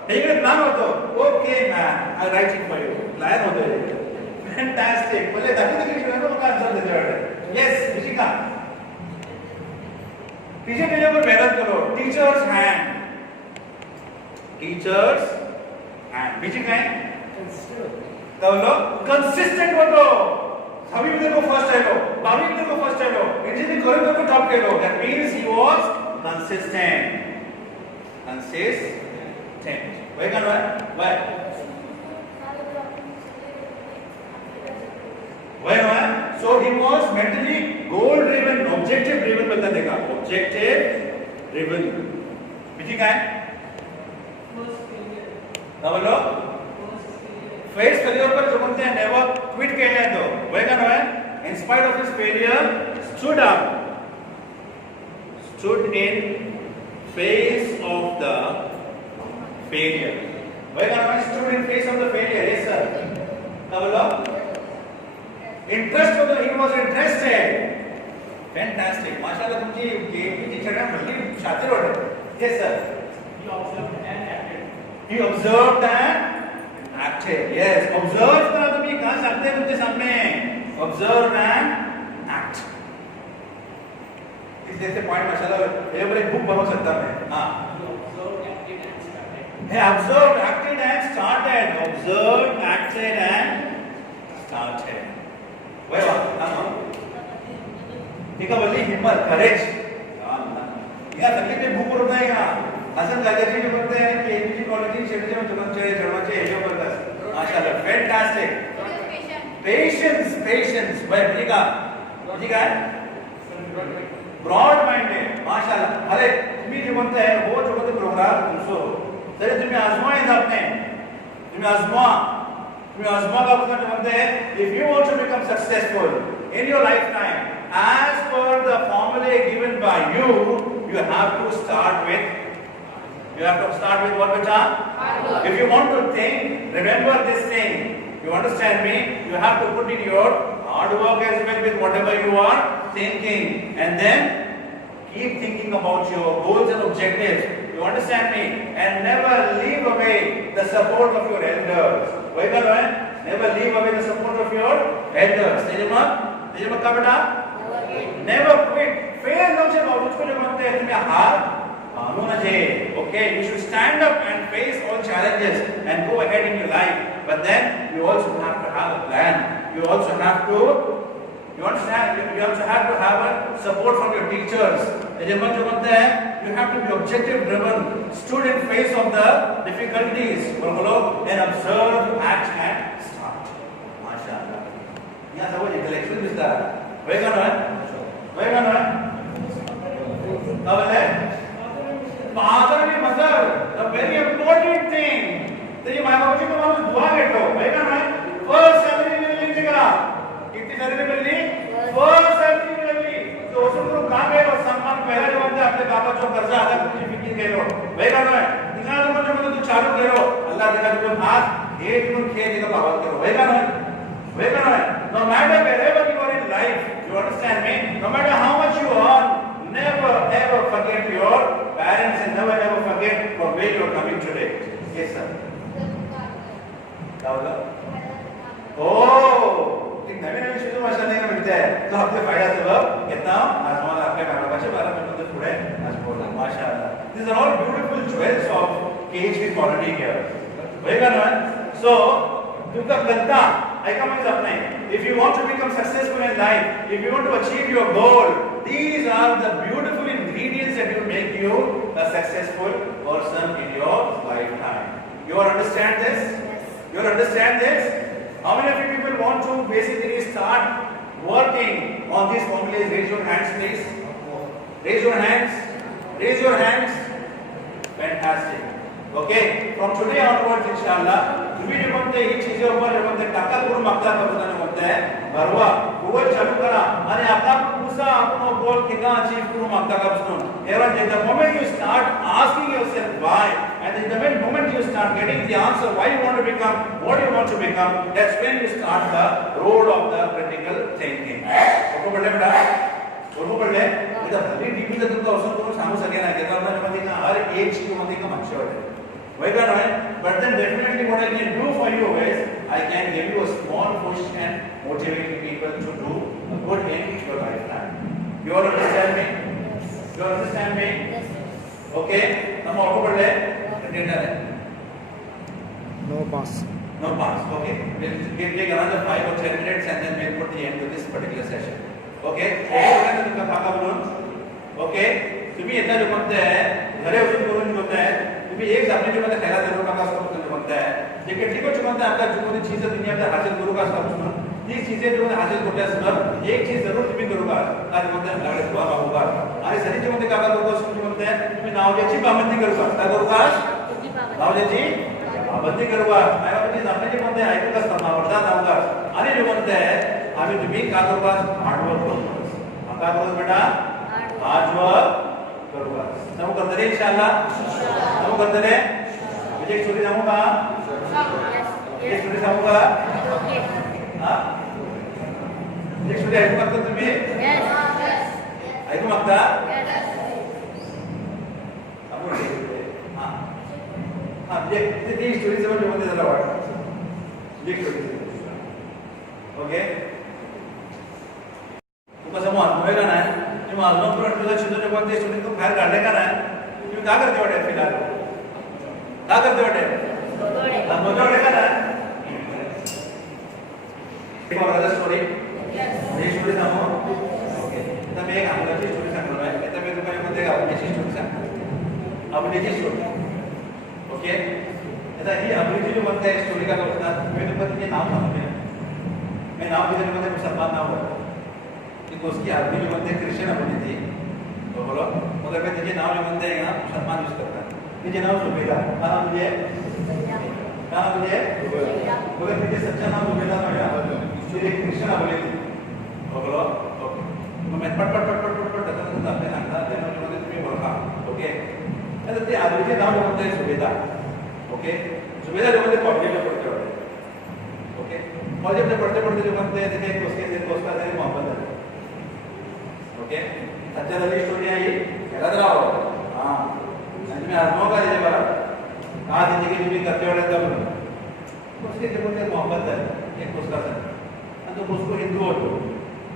ठीक है प्लान होतो. Okay man, I'll write it for you. Plan होतो है. Fantastic. बोले दादी ने किसी ने मका आंसर दे दिया. Yes, Mishika. टीचर के ऊपर मेहनत करो. Teachers hand. Teachers hand. Mishika है. का बोलो. Consistent होतो. सभी में को फर्स्ट है लो, बावी में को फर्स्ट है लो, इंजीनियरिंग कॉलेज में को top K low. That means he was consistent. Consistent. वही क्या है? वही. वही है. So he was mentally goal driven, objective driven बता देगा. Objective driven. बीजी क्या है? क्या बोलो? फेस फेलियर पर जो बोलते हैं नेवर क्विट कहते हैं तो वही क्या है? In spite of his failure, stood up, stood in face of the failure. वही क्या है? Stood in face of the failure. Yes sir. क्या बोलो? Interest होता he was interested. Fantastic. माशाल्लाह तुमची गेमची चढ़ा बल्कि शातिर हो रहे. Yes sir. He observed and acted. He observed and acted. Yes. Observe करा तुम ये कहाँ सकते हैं तुमके सामने? Observe and act. इस जैसे पॉइंट माशाल्लाह ये बड़े बुक बना सकता मैं. हाँ. He observed, acted and started. He observed, acted and started. वही बात. हाँ. ठीक है बोली हिम्मत, courage. यहाँ तकलीफ में बुक होता है यहाँ. हसन गाजी जो बोलते हैं कि एबीजी कॉलेज शेड्यूल में चुनचे चढ़वाचे एरिया पर बस माशाल्लाह फैंटास्टिक. पेशेंस भाई ठीक है ब्रॉड माइंडेड माशाल्लाह. अरे तुम्ही जे म्हणते हैं वो जो बोलते प्रोग्राम तुमसो तरी तुम्ही आजमाएं आपने तुम्ही आजमा का मतलब जो बोलते हैं if you want to become successful in your lifetime as per the formula given by you have to start with what beta? If you want to think, remember this thing. You understand me? You have to put in your hard work as well with whatever you are thinking, and then keep thinking about your goals and objectives. You understand me? And never leave away the support of your elders. Why that one? Never leave away the support of your elders. Tejama ka beta? Never quit. Fail no se bahut ko jo mante hain tumhe हार मानो ना जे. Okay, you should stand up and face all challenges and go ahead in your life. But then you also have to have a plan. You also have to have a support from your teachers. Tejama jo mante hai you have to be objective driven, stood in face of the difficulties, and observe, act and start. MashaAllah. यहाँ सब intellectual मिलता है. वही का ना है? अब है father and mother, the very important thing. तेरी माँ बाप जी को मालूम दुआ कर लो. वही का ना है? First salary मिलने का. कितनी salary मिलनी? First salary वेगा नोय तिका तू चालू केलो अल्लाह तिका तुम हाथ हे तुम खे तिका पावत करो वेगा नोय no matter wherever you are in life you understand me no matter how much you earn never ever forget your parents and never ever forget from where you are coming today yes sir क्या होगा ओह एक नवीन नवीन शब्द भाषा नहीं मिलते हैं तो आपके फायदा सब कितना आज हमारा आपके मालूम बारे में तो थोड़े आज बोलना माशाल्लाह these are all beautiful jewels of KHP quality here होएगा ना so तुमका करता ऐका म्हणजे अपने if you want to become successful in life if you want to achieve your goal these are the beautiful ingredients that will make you a successful person in your lifetime you all understand this you all understand this how many of you people want to basically start working on these formulas raise your hands please raise your hands fantastic okay from today onwards inshallah तुम्ही जे म्हणते ही चीजें ऊपर जे म्हणते टाका करून मागता करून म्हणते बरवा गूगल चालू करा आणि आपला पुसा आपण गोल किंवा अचीव करून मागता का बसून A1 the moment you start asking yourself why and the moment you start getting the answer why you want to become what you want to become that's when you start the road of the critical thinking ओको पडले बेटा ओको पडले इधर भली TV ला तुमका असं करून सांगू सके ना की आपण मध्ये का हर एक चीज मध्ये का मागशे होय but then definitely what I can do for you is I can give you a small push and motivate people to do a good in your lifetime. You all understand me? You all understand me? Okay? हम और को पढ़ ले data है. No pass. No pass. Okay. We'll take another 5 or 10 minutes and then we'll put the end to this particular session. Okay? Okay. तुमका पाका बोलून. Okay? तुम्ही इतना जो म्हणते हैं घरे उसून करून जो म्हणते हैं तुम्ही एक आपने जो मतलब खेला जरूर का सब कुछ बनता है ये कितनी को चुनता है आपका जो कोई चीज दुनिया में हासिल करो का सब कुछ ये चीजें जो हासिल करते हैं सब एक चीज जरूर तुम्ही करूगा आज बोलते हैं लगे दुआ होगा अरे सही जो मतलब का करो जो बोलते हैं तुम्ही नावल्याची पाबंदी करूगा काय करूगा नावल्याची पाबंदी करूगा काय म्हणजे आपले जे म्हणते ऐकू का समावरदा नावगा आणि जो म्हणते हैं आम्ही तुम्ही का करूगा हार्ड वर्क करूगा का करूगा बेटा हार्ड वर्क करूगा नमो करते रे इंशाल्लाह नमो करते रे मुझे एक स्टोरी सांगू का एक स्टोरी सांगू का हां एक स्टोरी ऐकू मागता तुम्ही ऐकू मागता हां हां ती स्टोरी समज मध्ये जरा वाट एक स्टोरी ओके तुका समज होय का नाही तुम्ही अजून तुला चित्र कोणते स्टुडंट को बाहेर काढले का नाही तुम्ही काय करते वाटते फिलहाल काय करते वाटते मोजवडे का नाही एक और स्टोरी ये स्टोरी सांगू ओके आता मी एक आंगलाची स्टोरी सांगणार आहे आता मी तुम्हाला म्हणते का आपलीची स्टोरी सांगतो आपलीची स्टोरी ओके आता ही आपलीची जो म्हणते स्टोरी का करतात मी तुम्हाला तिचे नाव सांगतो मैं नाव किधर मध्ये मुसलमान नाव है कि उसकी आदमी जो बनते क्रिश्चियन बनी थी तो बोलो मगर मैं तुझे नाम जो बनते हैं ना मुसलमान यूज करता है तुझे नाम जुबैदा क्या नाम तुझे मगर तुझे सच्चा नाम जुबैदा ना यार तुझे क्रिश्चियन बोले थी तो बोलो ओके तो मैं पट अपने नाम था नाम जो बनते तुम्हें बोलता ओके ऐसे ते आदमी के नाम जो बनते हैं जुबैदा ओके जुबैदा जो बनते कॉलेज में पढ़ते होते ओके कॉलेज में पढ़ते जो बनते हैं देखिए उसके दोस्त का मोहब्बत है ओके सच्चा वाली स्टोरी है ये याद रहो हां मैं आत्मा का दे बड़ा आ जिंदगी में करते वाले तब उसके जो बोलते मोहब्बत है एक उसका सर तो उसको हिंदू हो तो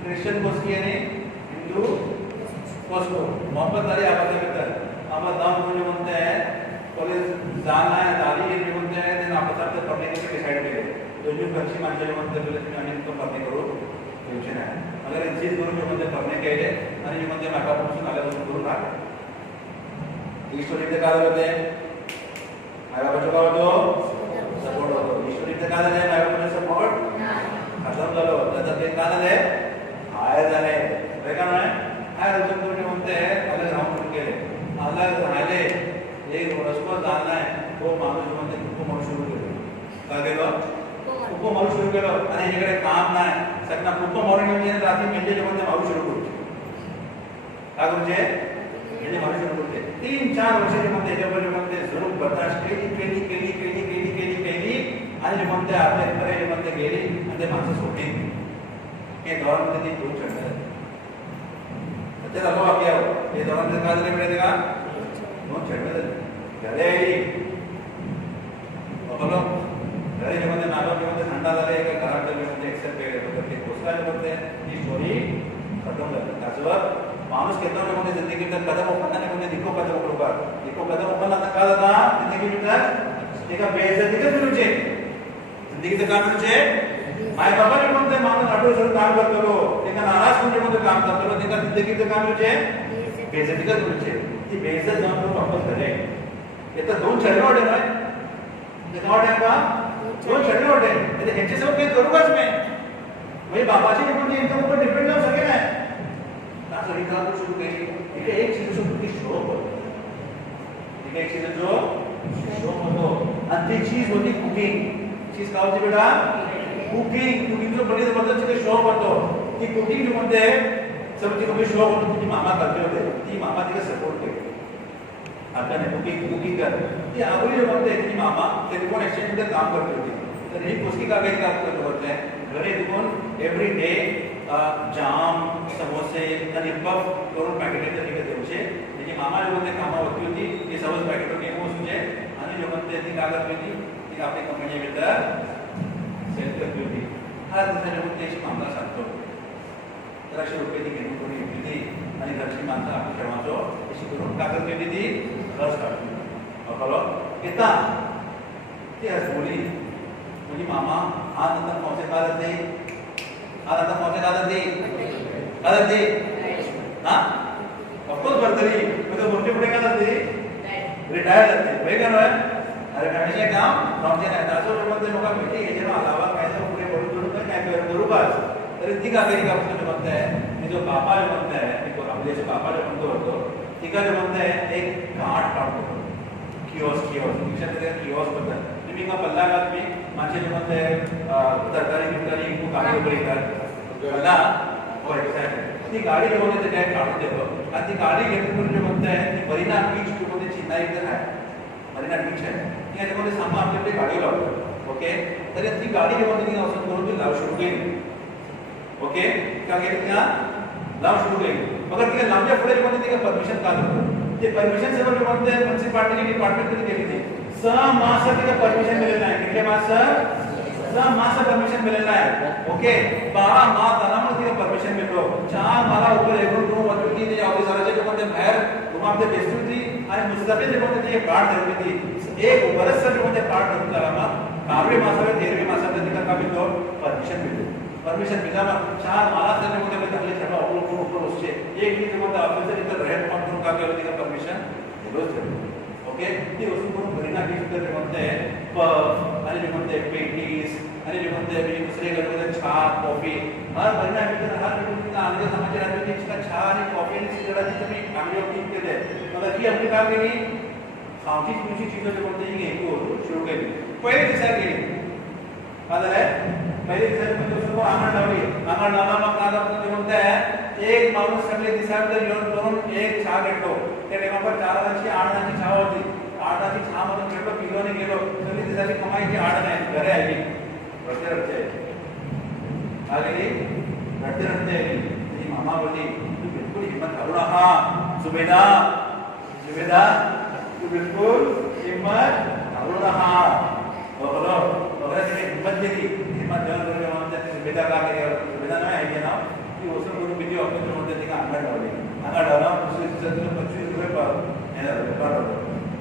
क्रिश्चियन को उसकी यानी हिंदू उसको मोहब्बत वाली आपस में करते हैं हम दाम को जो बोलते हैं कॉलेज जाना है दादी ये जो बोलते हैं दिन आपस में पढ़ने के लिए डिसाइड करें जो बच्ची मान जो बोलते हैं बोले मैं तो पढ़ने करो टेंशन है अगर इन चीज गुरु जो म्हणजे करणे केले आणि जे म्हणजे मागापासून आल्यापासून गुरु राहते ईश्वरीचे काय होते मागापासून काय होतो सपोर्ट होतो ईश्वरीचे काय झाले मागापासून सपोर्ट खतम झालो त्याचा ते काय झाले हाय झाले हे का नाही हाय रुजू गुरु म्हणते अलग राहून केले अलग राहिले एक रस्ता जाणला आहे तो माणूस म्हणजे खूप म्हणून सुरू केलं काय केलं खूप मारू सुरू केलं आणि याकडे काम नाही सगळा खूप मारून म्हणजे रात्री म्हणजे जेव्हा मारू सुरू करतो काय म्हणजे मारू सुरू करते 3-4 वर्षाच्या मध्ये त्याच्यावर म्हणते आपल्या इकडे म्हणते गेली आणि ते माणसं सोडली हे दौरामध्ये ती दोन चढले ते झालं आपल्या हे दौरामध्ये काय झाले मिळते का दोन चढले घरे बघलो घरी जेव्हा नागो जेव्हा थंडा झाले एका घरात जेव्हा एक्सेप्ट केले ते पोचला जेव्हा ही स्टोरी खतम झाली त्याच्यावर माणूस घेतो म्हणजे जिंदगी तर कदम उचलताना म्हणजे दिको कदम उचलूका दिको कदम उचलताना काय जाता जिंदगी तर एका बेइज्जतीच मिळूचे जिंदगीचं काम मिळूचे माय बापाने म्हणते माणूस आठवड्याचं काम करतो त्यांना नाराज म्हणजे म्हणतो काम करतो त्यांना जिंदगीचं काम मिळूचे बेइज्जतीच मिळूचे ती बेइज्जत जाऊन तो वापस करे हे तर दोन छडे वाटे नाही ते काय वाटे का दोन छडे वाटे ते ह्याचे सगळं काही करूच मी म्हणजे बापाची म्हणजे यांच्या ऊपर डिपेंड जाऊ सके नाही सही काम तो शुरू करेंगे ठीक है एक चीज जो की शौक हो ठीक है एक चीज जो शौक हो अंतिम चीज होती कुकिंग चीज काय होती बेटा कुकिंग जो बड़ी जबरदस्त चीज शौक होतो ती कुकिंग जो म्हणते सबची कमी शौक होतो ती मामा करते होते ती मामा तिला सपोर्ट करते आता ने कुकिंग कर ती आवडी जो म्हणते ती मामा टेलिफोन एक्सचेंज मध्ये काम करते होती तर ही कुस्की का काही काम करत होते घरी दुकान एव्हरी डे जाम समोसे आणि पफ करून पॅकेट तिकडे द्यायचे त्याची मामा लोक ते कामावरती होती ती सर्वच पॅकेट घेऊन वसूचे आणि लोक ती काय करत होती ती आपली कंपनी भीतर सेल करत होती हा दुसऱ्या लोक त्याची मामला सांगतो तर अशा रुपये ती घेऊन कोणी घेतली आणि घरची माणसं आपण ठेवायचो अशी करून काय करत होती ती रस काढली बघलो येता ती आज बोली म्हणजे मामा आज नंतर पावसे काय जाते आज आता पहुंचे दादा दी हाँ ऑफकोर्स बर्तरी मतलब मोटे पुढे का जाते रिटायर जाते वही का ना अरे काढायचे काम नॉमचे नाही तासो म्हणजे लोक भेटी घ्यायचे ना अलावा काय तर पुढे पडून काय करू पास तरी ती का करी का पुढे म्हणत आहे मी जो बापा जो म्हणत आहे मी आपले जो बापा जो म्हणतो होतो ती का जो म्हणत आहे एक कार्ड काढतो किओस्क बद्दल तुम्ही का पल्ला का तुम्ही माझे जो म्हणत आहे तरकारी खूप गाडी उभी कर मला हो एक्झॅक्ट ती गाडी जो म्हणते काय काढून देतो आणि ती गाडी घेऊन जे म्हणत आहे ती मरीना बीच मध्ये चेन्नई इथे आहे मरीना बीच आहे ती याच्यामध्ये सामान आपल्याकडे गाडी लावतो ओके तर ती गाडी जे म्हणते ती औषध करून ती लाव सुरू केली ओके का केली त्या लाव सुरू केली मगर तिला लांबच्या पुढे म्हणजे तिला परमिशन का देतो ते परमिशन सर्व जे म्हणते म्युनिसिपालिटी डिपार्टमेंट मध्ये गेली ती 6 मास तिला परमिशन मिळेल नाही किती मास 6 मास परमिशन मिळेल नाही ओके 12 मास आरामात तिला परमिशन मिळतो 4 माला ऊपर एकूण रूम होती ती ऑफिसरचे जे म्हणते बाहेर रूम आपले बेस्ट होती आणि मुस्तफे जे म्हणते ती कार्ड धरली ती एक बरसच जे म्हणते कार्ड धरून आरामात 12 मासावर 13 मासावर तिला का मिळतो परमिशन मिळतो परमिशन मिला मग 4 माला से जो म्हणते आपले ठेवा ऊपर उसचे एक जे म्हणते ऑफिसर इथं रेड फॉर्म करून का केलं तिला परमिशन दिलोच ओके ती वस्तू करून मरीना बीच वर म्हणते पफ आणि जे म्हणते पेटीज आणि जे म्हणते मी दुसरे गरजेचे चहा कॉफी हर मरीना बीच हर बिल्डिंग आमच्या समाजात राहते की चहा आणि कॉफी आणि सिगरेटची तुम्ही चांगली होती केले मग ही आपली काय केली खाऊची पिऊची चीज जे म्हणते ही घ्यायची सुरू केली पहिले दिवसा केली काय झालं पहिले दिवसा म्हणजे उसको आंगण लावला मग काय जे म्हणते एक माणूस सगळे दिवसात येऊन करून एक चहा घेतो त्या टाइमावर 4 आणाची 8 आणाची चहा होती 8 आणाची चहा मधून घेतलो किलोने गेलो सगळी दिवसाची कमाईची 8 नाही घरे आली रडते आली रडते ती मामा बोलली तू बिलकुल हिम्मत घालू नका सुबेदा तू बिलकुल हिम्मत घालू नका बघलो तिने हिम्मत दिली हिम्मत देऊन म्हणते सुबेदा का केली सुबेदा नाही आहे ना ती वसूल करून किती ऑफिसर म्हणते ती अंगण लावली अंगण लावला दुसऱ्या दिवसात 25 रुपये पर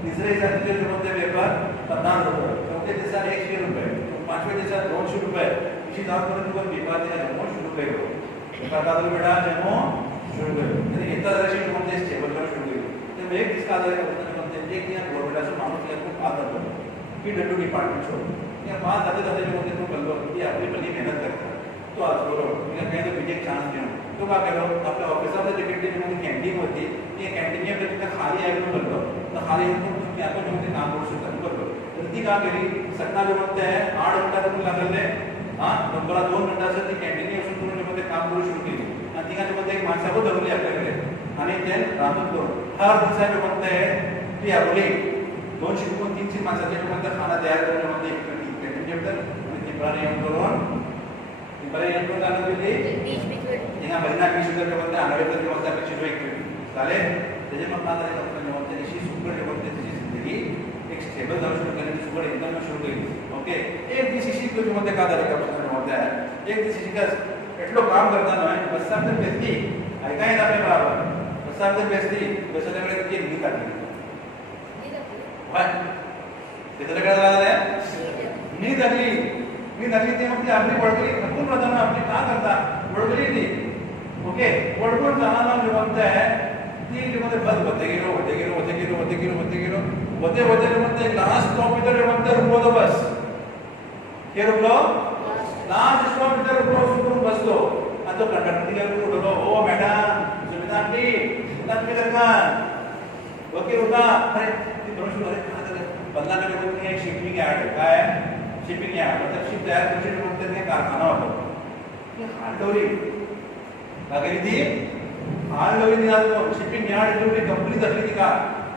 तिसऱ्या दिवसात जे म्हणते पेपर 50 रुपये चौथ्या दिवसात 100 रुपये पाचव्या दिवसात 200 रुपये इशी जाऊन करून तुम्ही पेपर दिला जमो शुरू केलो पेपर का बेटा जमो शुरू केलो तरी इतर जराशी म्हणते स्टेबल कर शुरू केली तर एक दिवस का झालं म्हणते एक दिवस गव्हर्नमेंटचा माणूस याला खूप आदर करतो की डब्ल्यू डिपार्टमेंट छोड़ या पास जाते म्हणते तो कल्लो की आपली पहिली मेहनत करतात तो आज बरोबर तिला काही तर बीजे चान्स देऊन तो का केलो आपल्या ऑफिसरच्या तिकीट मध्ये कॅन्टीन होती ती कॅन्टीन मध्ये तिला खाली आहे म्हणून करतो तर खाली येऊन तुम्ही आपण मध्ये काम करू शकता करतो तर ती का केली सकाळ जो म्हणते 8 घंटा तुम्ही लागले हां नंबर 2 घंटा ती कॅन्टीन येऊन तुम्ही मध्ये काम करू सुरू केली आणि ती काय म्हणते एक माणसाला धरली आपल्याकडे आणि ते राहून करून हर दिवसा जो म्हणते ती आपली 2 शिकून 3 माणसाचे म्हणते खाना तयार करून म्हणते कॅन्टीन जेवतात आणि बरं येऊन करून बरं येऊन करून जाणं दिली हिंगा भजना मी शुगर जेवण आणावे तर जेवण त्या चिडो एक चालेल त्याचे मग आता एक आपण जेवण त्याची शुगर जेवण त्याची जिंदगी एक स्टेबल जाऊ शुरू केली शुगर एकदम शुरू केली ओके एक दिवशी शिकलो जेवण त्या का झालं का आपण जेवण त्या एक दिवशी शिकस એટલો કામ કરતા ન હોય બસ આપણે બેસતી આઈ કાઈ ના આપણે બરાબર બસ આપણે બેસતી બસ આપણે કે ની કાઢી હોય किती काय झालं मी धरली ते म्हणजे आपली वडगली थकून राहताना आपली का करता वडगली ती ओके वडगून जाणार जे म्हणताय ती जे मध्ये बस होते म्हणते लास्ट स्टॉप इधर जे म्हणते रुकलो बस के रुकलो लास्ट स्टॉप इधर रुकलो सुकून बसलो आणि तो कंडक्टर तिला उठलो ओ मॅडम सुमिता आंटी का ओके रुका अरे ती बरोबर अरे बंदा के लोग ने शिपिंग यार्ड का है शिपिंग यार्ड मतलब शिप तैयार करने के लिए ने कारखाना होता ये हालडोरी अगर थी हालडोरी निघालो शिपिंग यार्ड जो एक कंपनी धरली थी का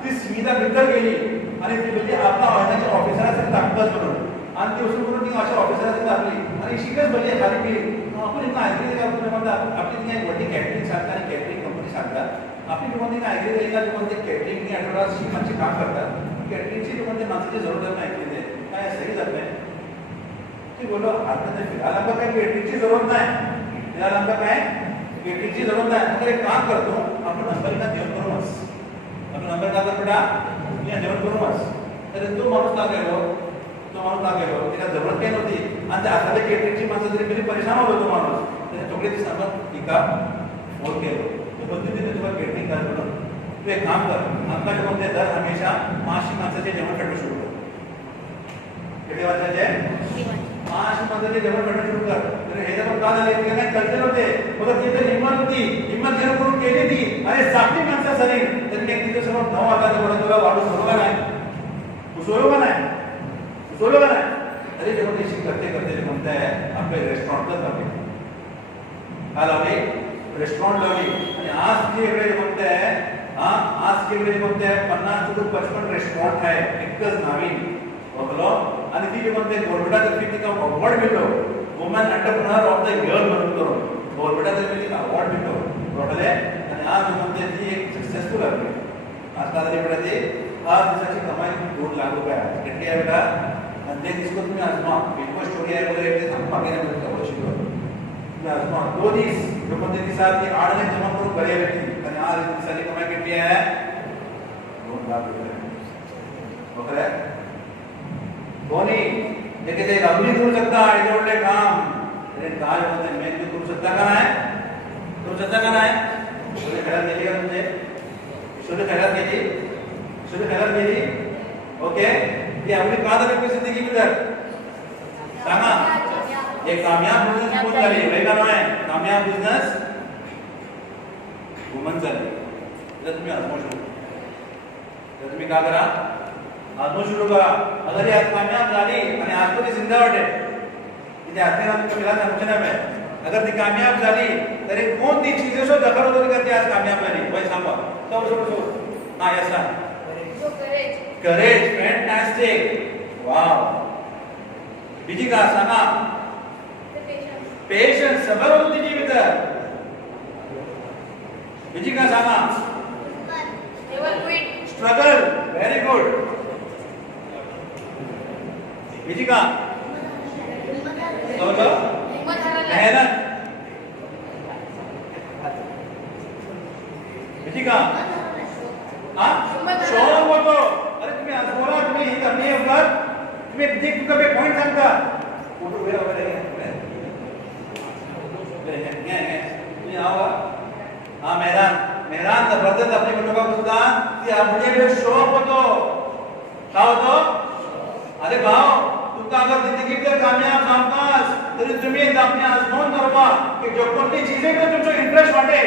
ती सीधा भीतर गेली आणि ती म्हणजे आपला ऑर्डरच्या ऑफिसरला टाकबस बनवलं आणि ती उसून करून ती अशा ऑफिसरला टाकली आणि शिकच भरली खाली गेली आपण इतना ऐकले का तुम्ही म्हणता आपली ती एक वडी कॅटरिंग सांगता आणि कॅटरिंग कंपनी सांगता आपली कोणती काय ऐकले का कोणते कॅटरिंग नी आठवडा शिपांचे काम करतात कॅटरिंगची कोणते माणसाची जरूरत नाही ऐकले काय सही जात नाही ती बोलो आता तर फिरायला आंबा काय कॅटरिंगची जरूरत नाही फिरायला आंबा काय कॅटरिंगची जरूरत नाही आपण एक काम करतो आपण नंबरला देऊन करूनच आपण नंबर टाका बेटा मी देऊन करूनच तर तो माणूस लागेलो त्याला जरूरत काही नव्हती आणि त्या आता कॅटरिंगची माणसं तरी कधी परेशान होतो तो माणूस त्याने चॉकलेटची सांगा ठीक आहे फोन केलो तो बोलते तिने तुम्हाला कॅटरिंग काय म्हणून तू एक काम कर आमका जेवण ते दर हमेशा 500 माणसाचे जेवण करणं सुरू कर किती वाजताचे 500 माणसाचे जेवण करणं सुरू कर तर हे जर का झाले की नाही कल्चर होते मग ती तर हिंमत जेवण करून केली ती अरे साखळी माणसं सरी त्यांनी एक दिवस समोर 9 वाजता बोलत तुला वाढू सोडवा नाही अरे जेवण निश्चित करते म्हणताय आपले रेस्टॉरंटच लावले काय लावले रेस्टॉरंट लावली आणि आज जे वेळ म्हणताय आज के वेळी म्हणते 50 to 55 रेस्टॉरंट आहे एकच नवीन बघलो आणि ती जे म्हणते गव्हर्नमेंटला तिका अवॉर्ड मिळलो woman entrepreneur of the year म्हणून करून गव्हर्नमेंटला तिका अवॉर्ड मिळलो टोटल आणि आज म्हणते ती एक सक्सेसफुल आहे आज का ते पडते आज दिवसाची कमाई 2 लाख रुपये आहे किती आहे बेटा आणि ते दिसतो तुम्ही आजमा बिलकुल स्टोरी आहे वगैरे ते सांगता गेले म्हणजे शिकलो तुम्ही आजमा 2 दिवस जो म्हणते दिवसात ती 8 ने जमा करून बरे व्यक्ती आणि आज दिवसाची कमाई किती आहे 2 लाख रुपये बरोबर कोणी ते अगदी करू शकता एवढे काम अरे काय होते मी करू शकता का नाही शोध खेळात गेली का म्हणजे शोध खेळात गेली ओके ये आपली का झाली आपली जिंदगी मध्ये सांगा एक कामयाब बिझनेस कोण झाली हे का नाही कामयाब बिझनेस वुमन झाली तर तुम्ही आजमावू शकता तर तुम्ही काय करा आजमावू सुरू करा अगर ये आज कामयाब झाली आणि आज तो जिंदा वाटे इथे आजने ना तुम्ही मिला समजून आहे अगर ती कामयाब झाली तर एक कोणती चीज असो दखल होती का ती आज कामयाब झाली वय सांगा तो हां यस करेज फॅन्टास्टिक वाव बीजी का सांगा पेशन्स सबर होती तिची भीतर बीजी का सांगा स्ट्रगल व्हेरी गुड बीजी का मेहनत बीजी का शौक होतो अरे तुम्ही आज बोला तुम्ही ही करणी आहे तुम्ही देख तुका पॉइंट सांगता फोटो वेळ वगैरे तुम्ही आवा हां मेहरान जबरदस्त अपने बच्चों का सुद्धा ती आपले वेळ शौक होतो का होतो अरे भाव तुका अगर जिंदगी में कामयाब सामकास तरी तुम्ही आपने आजमावून करपा की जो कोणती चीजें तो तुमचो इंटरेस्ट वाटे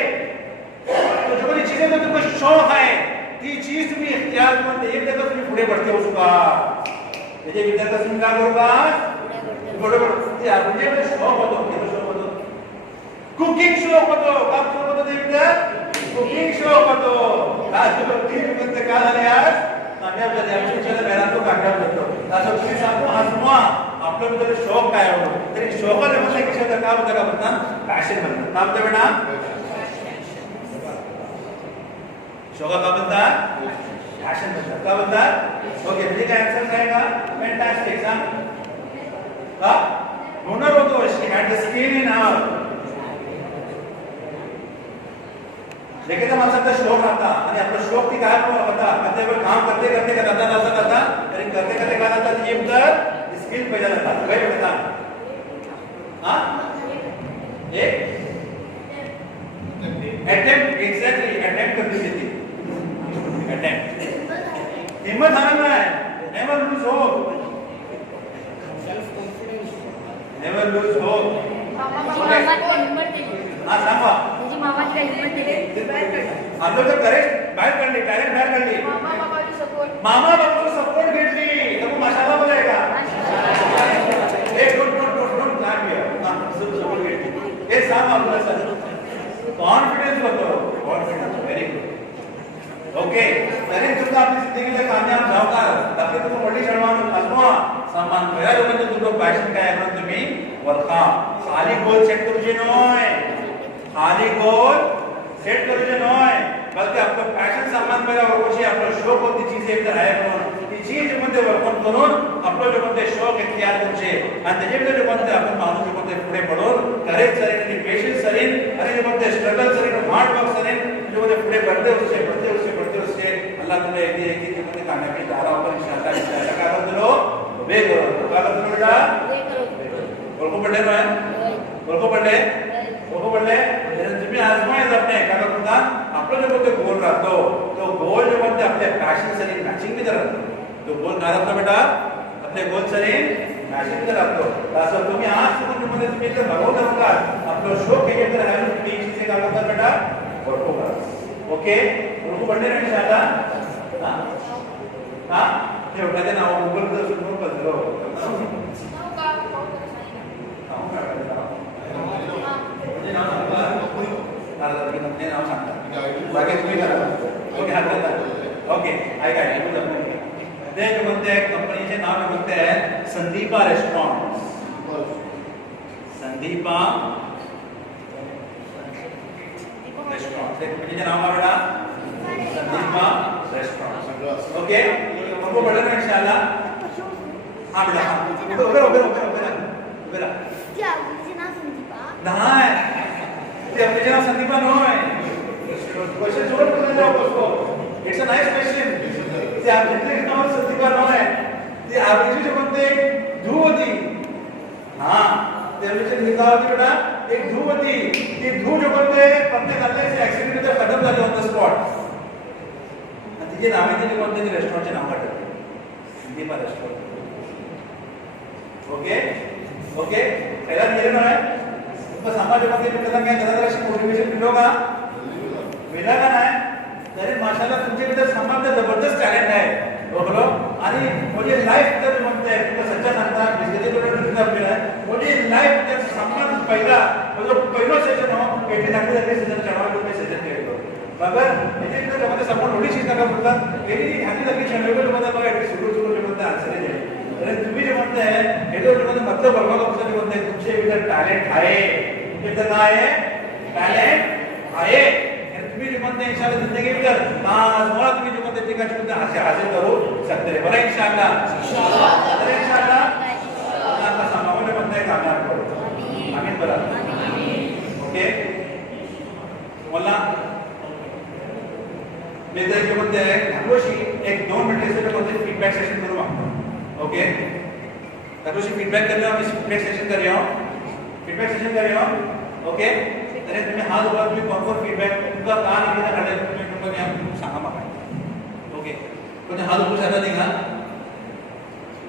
तो जो कोणती चीजें तो तुमको शौक आहे ती चीज तुम्ही इख्तियार करून एक जगह तुम्ही पुढे बढ़ते हो चुका त्याचे विद्यार्थी तुम्ही काय करू का बरोबर ते आपले वेळ शौक होतो कुकिंग शौक होतो का शौक होतो ते विद्यार्थी कुकिंग शौक होतो आज तुम्ही म्हणते का झाले आज कामयाब झाले आमच्या चला मेहनत तो कामयाब होतो असं तुम्ही सांगू आजमा आपल्या भितर शौक काय आवडतो तरी शौकाला म्हणलं की शब्द काय म्हणतात का म्हणतात पॅशन म्हणतात काय म्हणतात बेटा शौका का म्हणतात पॅशन म्हणतात का म्हणतात ओके म्हणजे काय आन्सर काय का फॅन्टास्टिक सांग हा हुनर होतो शी हॅड द स्किल इन हर लेकिन माणसाचा शौक आता आणि आपला शौक ती काय म्हणून होता आता आपण काम करते करते करता असं करता तरी करते करते काय होता ती तर स्किल पैदा जातात काय म्हणता हा एक अटेम्प्ट एक्झॅक्टली अटेम्प्ट करते ती अटेम्प्ट हिम्मत हारणार नाही never lose hope never lose hope हा सांगा आलो तर करेक्ट बाहेर काढली टॅलेंट बाहेर काढली मामा बापू सपोर्ट घेतली तर माशाला बोलाय का एक डोंट क्लॅप हियर हा सपोर्ट घेतली हे सांग आपल्याला सर कॉन्फिडन्स बघतो कॉन्फिडन्स व्हेरी गुड ओके तरी तुमचा आपली जिंदगीला कामयाब जाऊ का बाकी तुम्ही मोठी शर्मानं असवा सन्मान करा लोकांचं तुमचं पॅशन काय आहे तुम्ही वरखा खाली गोल सेट करूचे नोय खाली गोल सेट करूचे नोय बल्कि आपलं पॅशन सन्मान करा वरकोशी आपलं शौक होती चीज एक तर आहे म्हणून ती चीज मध्ये वर्कआउट करून आपलं जे कोणते शौक इख्तियार करूचे आणि त्याच्यामध्ये जे कोणते आपण माणूस जे कोणते पुढे पडून करेक्ट सरीन आणि पेशन्स सरीन आणि जे कोणते स्ट्रगल सरीन हार्ड वर्क सरीन जो कोणते पुढे बढ़ते उससे अल्लाह तुमने एक जो कोणते कामयाबी दारा ऊपर इंशाअल्लाह काय बदलो वे करो काय बदलो बेटा ओळखू पडले ना ओळखू पडले तुम्ही आजमायच आपले काय करता आपलं जो कोणते गोल राहतो तो गोल जो कोणते आपल्या पॅशन सरीन मॅचिंग मध्ये राहतो तो गोल काय राहतो बेटा आपले गोल सरीन मॅचिंग मध्ये राहतो असं तुम्ही आज तुमच्यामध्ये तुम्ही जर भरवलं नका आपलं शौक हे जर आहे तुम्ही चीज काय करता बेटा ओळखू करा ओके ओळखू पडले ना इंशाअल्लाह हा ते उठाते ना गूगल वर सुरू करू ओके ऐका ते कोणते कंपनीचे नाव कोणते आहे संदीपा रेस्टॉरंट संदीपा रेस्टॉरंट ते कंपनीचे नाव काय बेटा संदीपा रेस्टॉरंट ओके हमको पढ़ना है इंशाल्लाह हां बेटा उधर नाही ते आपले नाव संदीपा नोय क्वेश्चन जोड़ कर जाओ उसको इट्स अ नाइस क्वेश्चन ते आपले नाव संदीपा नोय ते आपली जे कोणते धूव होती हां ते आपले निकाल होती बेटा एक धूव होती ती धूव जो कोणते पत्ते झाले से ऍक्सिडेंट मध्ये खतम झाले ऑन द स्पॉट तिचे नाव आहे ते कोणते रेस्टॉरंटचे नाव काढले संदीपा रेस्टॉरंट ओके ओके पहिला दिले ना तो समाजामध्ये मित्रांना काय जरा अशी मोटिवेशन मिळो का मिळाला का नाही तरी माशाल्लाह तुमच्याकडे समाजात जबरदस्त टॅलेंट आहे बरोबर आणि म्हणजे लाईफ जर म्हणते तुमचं सच्चा सांगता बिजनेस प्रोडक्ट आपल्याला म्हणजे लाईफ जर सन्मान पहिला म्हणजे पहिलो सेशन हो एटी टाकले जाते सेशन चढवा तुम्ही सेशन केलो मगर याच्याकडे जमध्ये सपोर्ट थोडी शिकता का बोलतात एटी हाती लगी शेड्यूल मध्ये बघा एटी सुरू म्हणते आन्सर आहे तर तुम्ही जे म्हणताय हे जो म्हणजे मतलब बघा कसं म्हणताय तुमचे इथे टॅलेंट आहे तुमचे काय आहे टॅलेंट आहे तुम्ही जे म्हणताय इंशाअल्लाह जिंदगी भर ताजमहल तुम्ही जे म्हणताय ते काय असे हासिल करू शकते रे बरं इंशाअल्लाह तर इंशाअल्लाह आपला समावेश म्हणताय कामयाब करू आमीन बरं ओके मला मी तर जे म्हणताय ढाकोशी एक 2 मिनिटाचे कोणते फीडबॅक सेशन करू आपण ओके ढाकोशी फीडबॅक कर रहे हो हम फीडबॅक सेशन कर रहे हो ओके तरी तुम्ही हात उघडा तुम्ही कोण फीडबॅक तुमचा का निघाला काढायला तुम्ही तुम्हाला या सांगा मला ओके पण हात उघडू शकता नाही का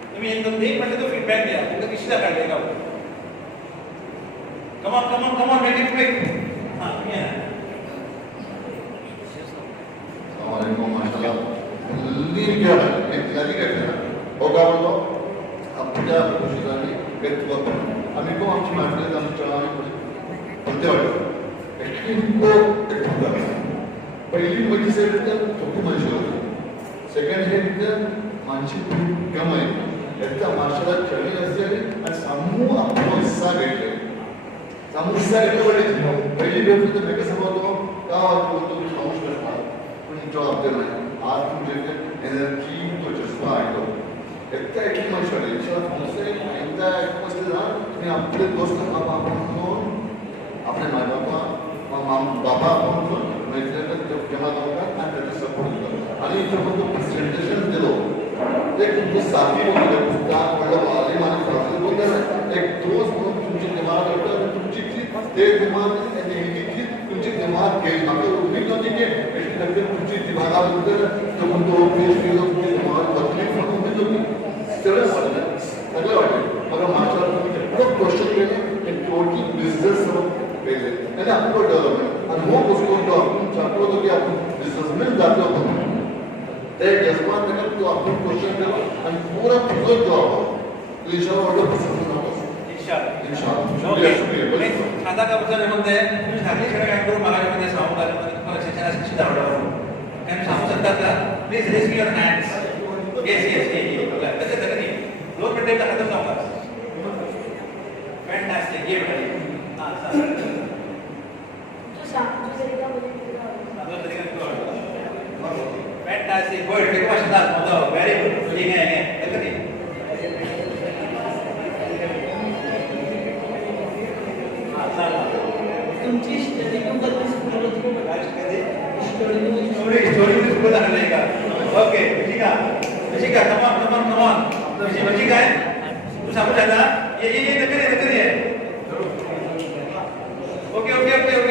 तुम्ही एक म्हणजे तो फीडबॅक द्या तुमचा किशीला काढले का come on make it quick हां तुम्ही या अस्सलामुअलैकुम माशाल्लाह जल्दी क्या है एक जल्दी करते हैं होगा बोलो आपल्या खुशीसाठी व्यक्त करतो आम्ही को आमची मांडणी आम्ही चढावी पडते वाटतं ॲक्च्युली को एकटा पहिली म्हणजे से तर खूप माणसं होती सेकंड हे तर माणशी खूप कम आहे याचा माशाला चढणी असते आणि खामोश पहिली भेट तर मी कसं बोलतो का बोलतो की खामोश करणार पण जॉब देत नाही आज तुमचे एनर्जी तो जज्बा आहे तो एकटा एक मनुष्य आहे इंशाल्लाह तुमचे एकदा एक मस्त ना तुम्ही आपले दोस्त आपण आपले माय बाबा म्हणून मैत्रिणी जेव्हा जातात आणि त्याचा सपोर्ट करतात आणि जेव्हा तो प्रेझेंटेशन दिलो ते तुमचे साथी होते पुस्तक म्हणलं आली आणि फ्रान्स बोलतात एक दोस्त म्हणून तुमची दिमाग करतात तुमची ते दिमाग जी तुमची दिमाग घेईल आपल्याला उम्मीद नव्हती की एटी टक्के तुमची दिमागाबद्दल तो म्हणतो पीएचडी तुमची दिमाग बदली पण उम्मीद होती सगळं वाटलं सगळं वाटलं मला मागच्या तुम्ही खूप क्वेश्चन केले एक टोटल बिझनेस केले आणि आपण डेव्हलपमेंट आणि हो गोष्ट आपण चाहतो होतो की आपण बिझनेसमॅन जातो होतो ते जज्बात नका तो आपण क्वेश्चन केला आणि पूरा तुझं जॉब इंशाल्लाह ऑर्डर पसंत होणार इंशाल्लाह ओके खाता का बद्दल म्हणते तुम्ही धाकली खेळ काय करू मला मध्ये सांगू का तुम्हाला शिक्षणाची शिक्षण आवडतं काय सांगू शकतात का please raise your hands yes कसं तरी 2 मिनिटं हातात लावा फॅन्टास्टिक ये बेटा हां फॅन्टास्टिक गुड एक वाजता मतलब व्हेरी गुड ठीक आहे कधी तुमची स्टडी स्टोरी दाखवलंय का ओके ठीक आहे कमान म्हणजे काय तू सांगू शकता ये नक्की ओके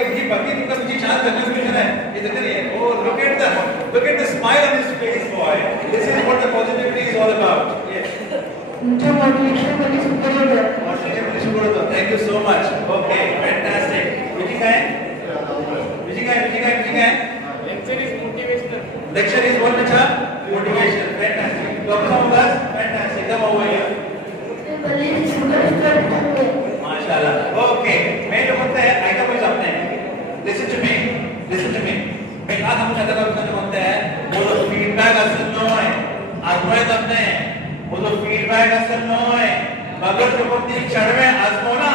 ही बाकी तुमची छान कन्क्लुजन आहे हे नक्की आहे oh look at the smile on his face boy this is what the positivity is all about तुमच्या मोटिवेशनमध्ये सुपर होतं thank you so much okay fantastic Lecture is what becha? Motivation. Fantastic. Dr. Mohammed, fantastic. Come over here. MashaAllah. Okay. मैं जो बोलते हैं आइका कोई अपने Listen to me. मैं आज हम चाहते हैं जो बोलते हैं वो तो feedback असल नॉय आजमाए अपने वो तो feedback असल नॉय मगर जो बोलते हैं चढ़वे आजमाना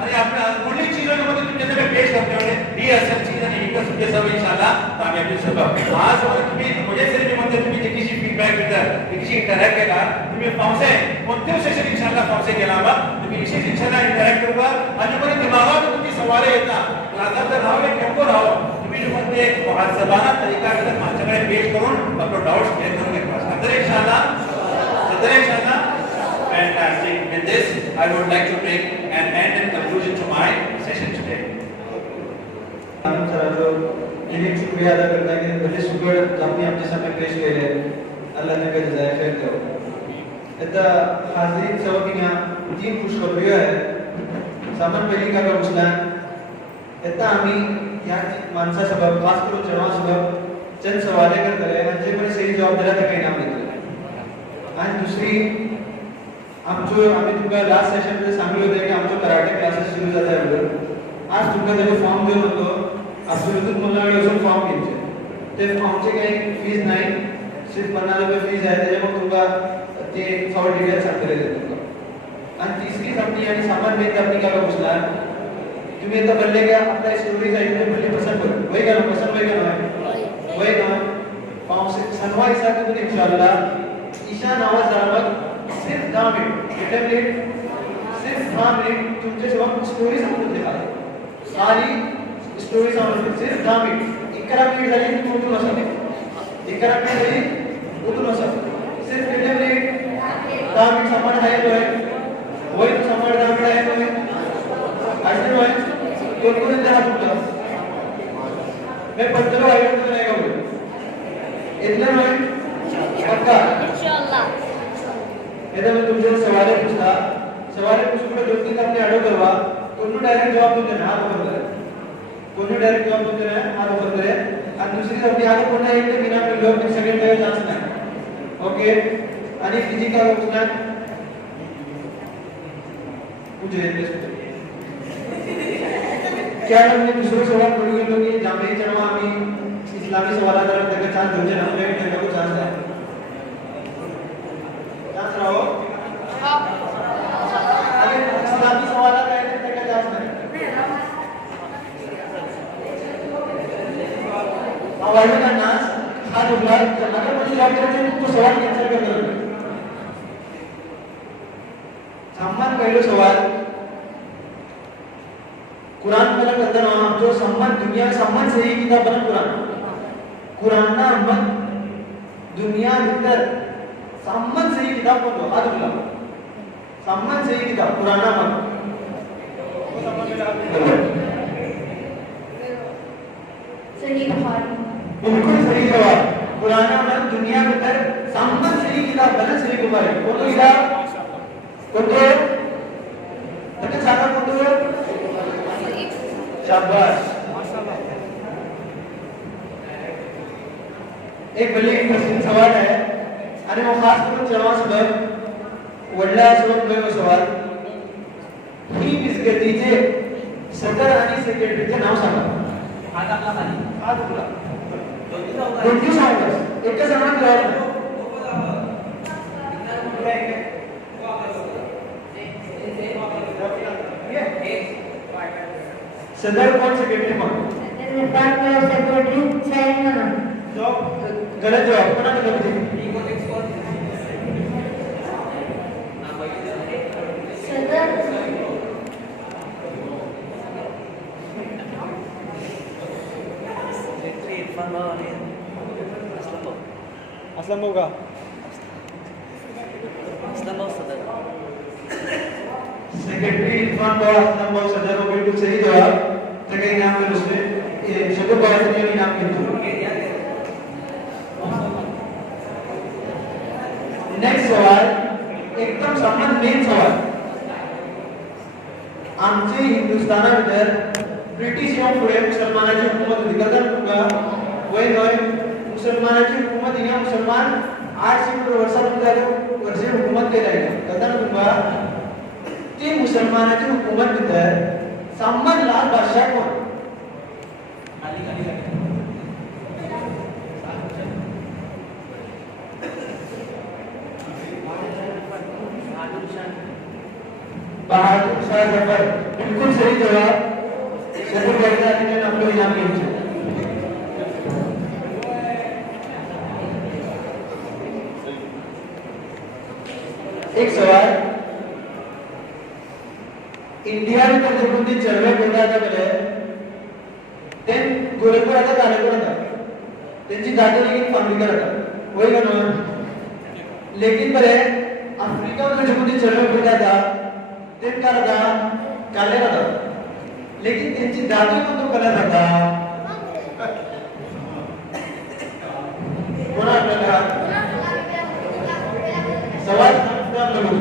अरे आपने आजमानी चीजों के मतलब तुम जैसे पेश करते हो ये असल चीज है इनका सुबह सब इंशाल्लाह कामयाबी सबब आज और तुम्ही मुझे सिर्फ म्हणते तुम्ही जे किसी फीडबॅक देतात किसी इंटरॅक्ट केला तुम्ही पावसे कोणते सेशन इंशाल्लाह पावसे केला बा तुम्ही विशेष इंशाल्लाह इंटरॅक्ट करूगा आणि पण दिमागात तुमची सवाल येतात क्लासात राहू एक टेम्पो राहू तुम्ही जो म्हणते एक मुहासबाना तरीका करत माझ्याकडे पेश करून आपले डाउट्स क्लिअर करून घेतला तर इंशाल्लाह fantastic with this I would like to bring an end and conclusion to my session today हम सराजो इन्हें शुक्रिया अदा करता है कि बड़े सुगढ़ आपने अपने सामने पेश किए अल्लाह ने का जज़ाय खैर दो इतना हाज़रीन सबकियाँ 3 खुशखबरियाँ है सामान पहली का मुस्लान इतना हमें यहाँ मानसा सबब खास करो चरवा सबब चंद सवालें करते हैं अंजे बड़े सही जवाब दिला तक इनाम देते हैं आज दूसरी आमचो आम्ही तुमका लास्ट सेशन मध्ये सांगितलं होतं की आमचो कराटे क्लासेस सुरू झाले आहेत आज तुमका त्याचा फॉर्म दिलो होतो अब्दुल मुलाने अजून फॉर्म घ्यायचे ते फॉर्मचे काही फीज नाही सिर्फ 50 रुपये फीज आहे त्याच्यामुळे तुमका ते फॉर डिटेल्स सांगतले देतो आणि तिसरी कंपनी आणि सामान में कंपनी का घोषणा तुम्ही आता बोलले की आपल्या स्टोरीज आहे ते भले पसंद करू वही का पसंद वही का वही ना फॉर्म से सनवा हिसाब से इंशाल्लाह ईशा नावाज जामक सिर्फ 10 मिनट सिर्फ 10 मिनट तुमचे जेव्हा स्टोरी सांगून देणार सारी स्टोरी सांगून सिर्फ 10 मिनट 11 मिनिट झाली की उठून असं 11 मिनिट झाली उठून असं सिर्फ कितने मिनिट 10 मिनिट सामान आहे तो है वही तो सामान 10 मिनिट आहे तो है आज तो है तो कोण इंतहा तुमचा मैं पत्तलो आहे तो नाही का बोल इतना नहीं पक्का इंशाल्लाह यदि मैं तुमसे सवाल पूछता सवाल पूछकर जो कि आपने अडो करवा कोणू डायरेक्ट जवाब देते ना हात वर करे कोणू डायरेक्ट जवाब देते ना हात वर करे आणि दुसरी आपली आगे कोणा एक ते बिना पिलो मी सेकंड टाइम चान्स नाही ओके आणि फिजिकल पूछना मुझे क्या हमने दूसरे सवाल पढ़ गए लोग ये जामे चढ़वा आम्ही इस्लामी सवालात त्याचा चान्स देऊ ना म्हणजे त्याचा को चान्स आहे चान्स राहो अरे इस्लामी सवालात आहे त्याचा चान्स नाही वाढलं त्यांना हात उठला अगर मुझे जॉब करायचे तो सवाल कॅन्सल करणार सम्मान पहिलो सवाल कुरान में कहता ना हम जो सम्मान दुनिया में सम्मान सही किताब बना कुरान ना हम दुनिया भीतर सम्मान सही किताब बोलो हाथ उठला सम्मान सही किताब कुरान ना सही बुखारी बिल्कुल सही जवाब कुरान में दुनिया भीतर सम्मान सही किताब बना सही बुखारी कौन किताब कौन सारा कौन शाबाश एक भले इंटरेस्टिंग सवाल है आणि वो खास करून जेव्हा सुद्धा वडला सोडलं सवाल ही विस्गतीचे सदर आणि सेक्रेटरीचे नाव सांगा हात आपला खाली हात उघडा कोणती सांगा एकच जणांना जवाब सदर कौन सेक्रेटरी मग सेक्रेटरी चेयरमैन जॉब गलत जवाब कोणाला गलत सदर असलम भाऊ का सेक्रेटरी इरफान भाऊ असलम भाऊ सदर हो बिल्कुल सही जवाब तक इनाम में उसने ये शब्द बात ने इनाम किया नेक्स्ट सवाल एकदम समान मेन सवाल आमचे हिंदुस्थानाभितर ब्रिटिश येऊन पुढे मुसलमानाची हुकूमत होती कदर तुका वय नय मुसलमानाची हुकूमत हिंगा मुसलमान 800 वर्षी हुकूमत केली कदर तुका ती मुसलमानाची हुकूमत भितर सम्मान लाल बादशाह कोण खाली खाली बहादुर शाह जफर बिल्कुल सही जवाब शकुर गैरदारी ने अपने इनाम घेतले एक सवाल इंडिया में तंत्रबंदी चळवळ होता था पहले ते गोरखपुराचा कार्यक्रम होता त्यांची दादा लेकिन फांगली करता वही का ना लेकिन पहले अफ्रीका में तंत्रबंदी चळवळ होता था ते करता काले होता लेकिन त्यांची दादी पण तो करत होता कोणा आपल्याला सवाल लागू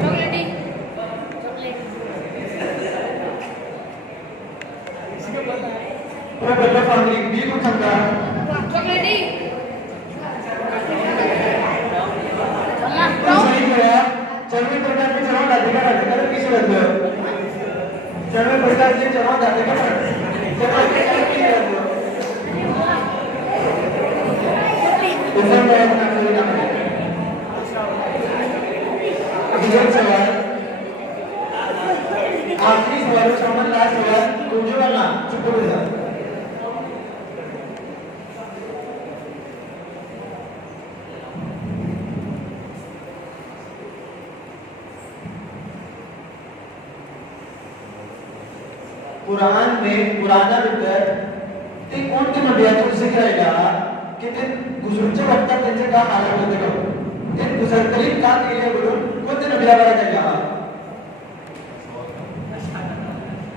चॉकलेटी पुरा बल्ला फांगली बी पण सांगा चॉकलेटी सही जवाब चळवळ प्रकार के चलाव अधिकार किसे रहते हो चळवळ प्रकार के चलाव अधिकार चळवळ प्रकार की रहते हो उधर में अपना कोई नाम है अगला सवाल आखिरी सवाल सामान लास्ट सवाल तुझे वाला चुप हो जा कुरान में पुराना भीतर ते कोणते नबियाचं जिक्र आहे का की ते गुजरूच्या वक्तात त्यांचे का हाल होते का ते गुजरतरी का केले म्हणून कोणते नबिया बरा केला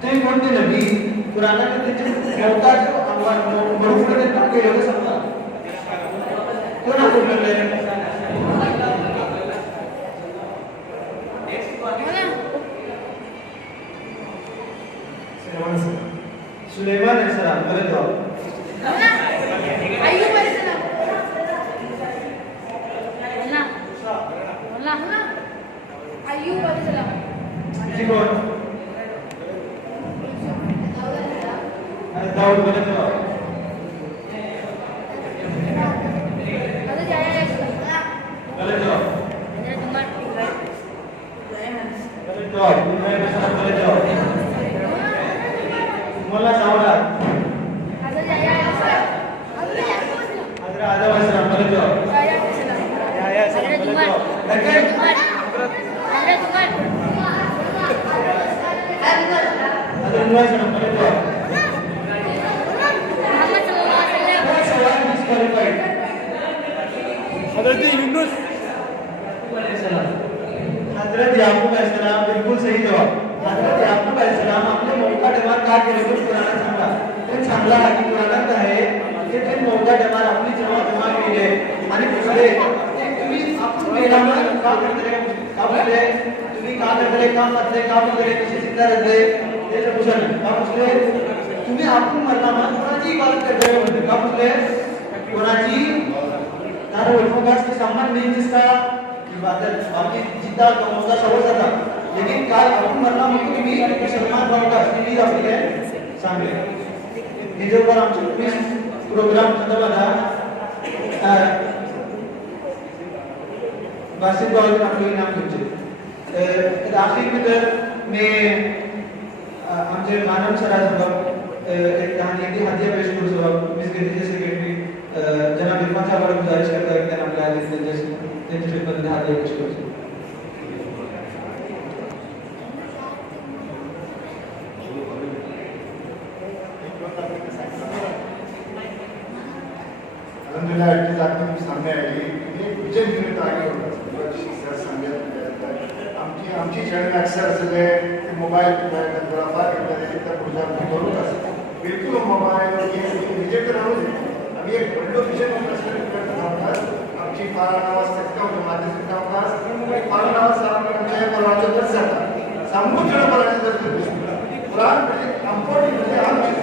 ते कोणते नबी कुरानात त्यांचे मौताचे आव्हान म्हणून का केले होते सांगा कोणा बोलले सुलेमान अलैहिस्सलाम गलत जवाब अय्यूब अलैहिस्सलाम बोला अय्यूब अलैहिस्सलाम जी कौन दाऊद गलत जवाब हज़रत याह्या अलैहिस्सलाम गलत जवाब हज़रत उमर गलत जवाब गलत जवाब मोला सावला हज़रत याह्या अलैहिस्सलाम लेकिन अगर इन्वाइट करना पड़ेगा सवाल डिस्क्वालिफाइड हजरत यूनुस हजरत याकूब अलैहिस्सलाम बिल्कुल सही जवाब हजरत याकूब अलैहिस्सलाम आपले मौका डेमार का केले तो पुराणा सांगला ते चांगला आहे की पुराणात आहे की ते मौका डेमार आपली जमा केले आणि दुसरे तुम्ही आपण मेला मग का करते का बोलले तुम्ही का करते का करते का बोलले कशी जिंदा रहते ते पूछन का बोलले तुम्ही आपण मरला मग कोणाची इबादत करते म्हणते का बोलले कोणाची तार ओळखोगास की सामान नहीं जिसका इबादत बाकी जिद्दा कमौदा सवय जाता लेकिन काय आपण मरला म्हणतो तुम्ही मुसलमान भावता तुम्ही आपले सांगले हे जो पर आमचे क्विज प्रोग्राम खत्म झाला बासित भाई आपले नाम तुमचे आखिर में तर मैं आमचे मानव सरासर एक कहानी की हदिया पेश करू सबब मिस गिरजी सेक्रेटरी जनाब इरफान साहब गुजारिश करता है कि त्यांना आपल्या त्यांची खिदमत हदिया पेश करू अलहमदिल्ला इतनी जाती सामने आयली एक विजन युनिट आगे सर सांगत आमची चॅनल अक्सर आसले मोबायल फोटोग्राफार करताले त्या प्रोग्राम करूंक आसा बिलकुल मोबायल विजन रावूच आमी एक व्हडलो विजन करतात आमची फार नावास माध्यमिक फार नावास आमच्या परवाचो दर्ज जाता समुद्र परवाचो दर्ज दिसता पुराण म्हणजे कंफर्ट म्हणजे आमची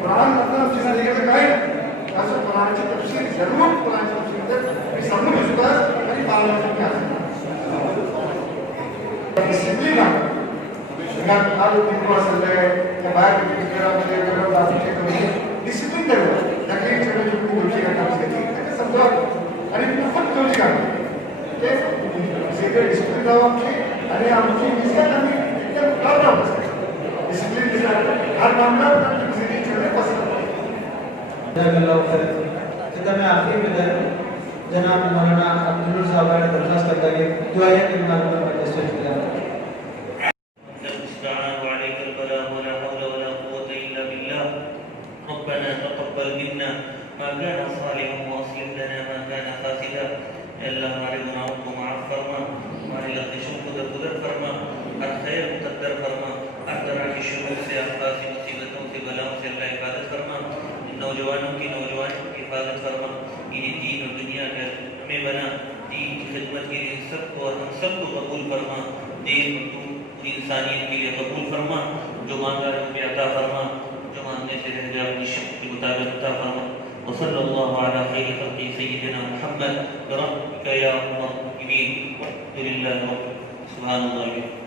पुराण मतलब आमची जिंदगीचं काय असं पुराणाची तपशील जरूर पुराणाची तपशील मी समजून सुद्धा आणि पालनाची डिसिप्लिन आहे आलो किंवा असले त्या बाहेर मित्रामध्ये वेगळं बाजूचे कमी डिसिप्लिन करतो नकली छोटे खूप गोष्टी करतात ते समजा आणि खूपच गोष्टी करतात ते सगळे डिसिप्लिन राहू आमची आणि आमची मिसगात आम्ही एकदम प्राऊड आहोत डिसिप्लिन दिसणार हर मामला डिसिप्लिन छोटे पसंत मैं आखिरी में जनाब मौलाना अब्दुल साहब ने दरखास्त करता है दुआएं के मालूम पर डिस्कस किया ربنا تقبل منا ما كان صالحا واصلح لنا ما كان فاسدا الا हमारे गुनाहों को माफ फरमा हमारी लफ्ज़ों को दरगुजर फरमा हर खैर मुकद्दर फरमा हर तरह की शुरूर से आफत से मुसीबतों से बलाओं से अल्लाह हिफाजत फरमा नौजवानों की हिफाजत फरमा इन्हें दीन और दुनिया का हमें बना दीन की खिदमत के लिए सबको और हम सबको कबूल फरमा दीन पूरी इंसानियत के लिए कबूल फरमा जो मांगा है उन्हें अता फरमा जो मांगने से रह गया अपनी शक्ति के मुताबिक अता फरमा वसल्लल्लाहु अलैहि खैर खल्क़ि सय्यिदिना मुहम्मद रब्बिक या मुहम्मद लिल्लाहि सुब्हानल्लाह।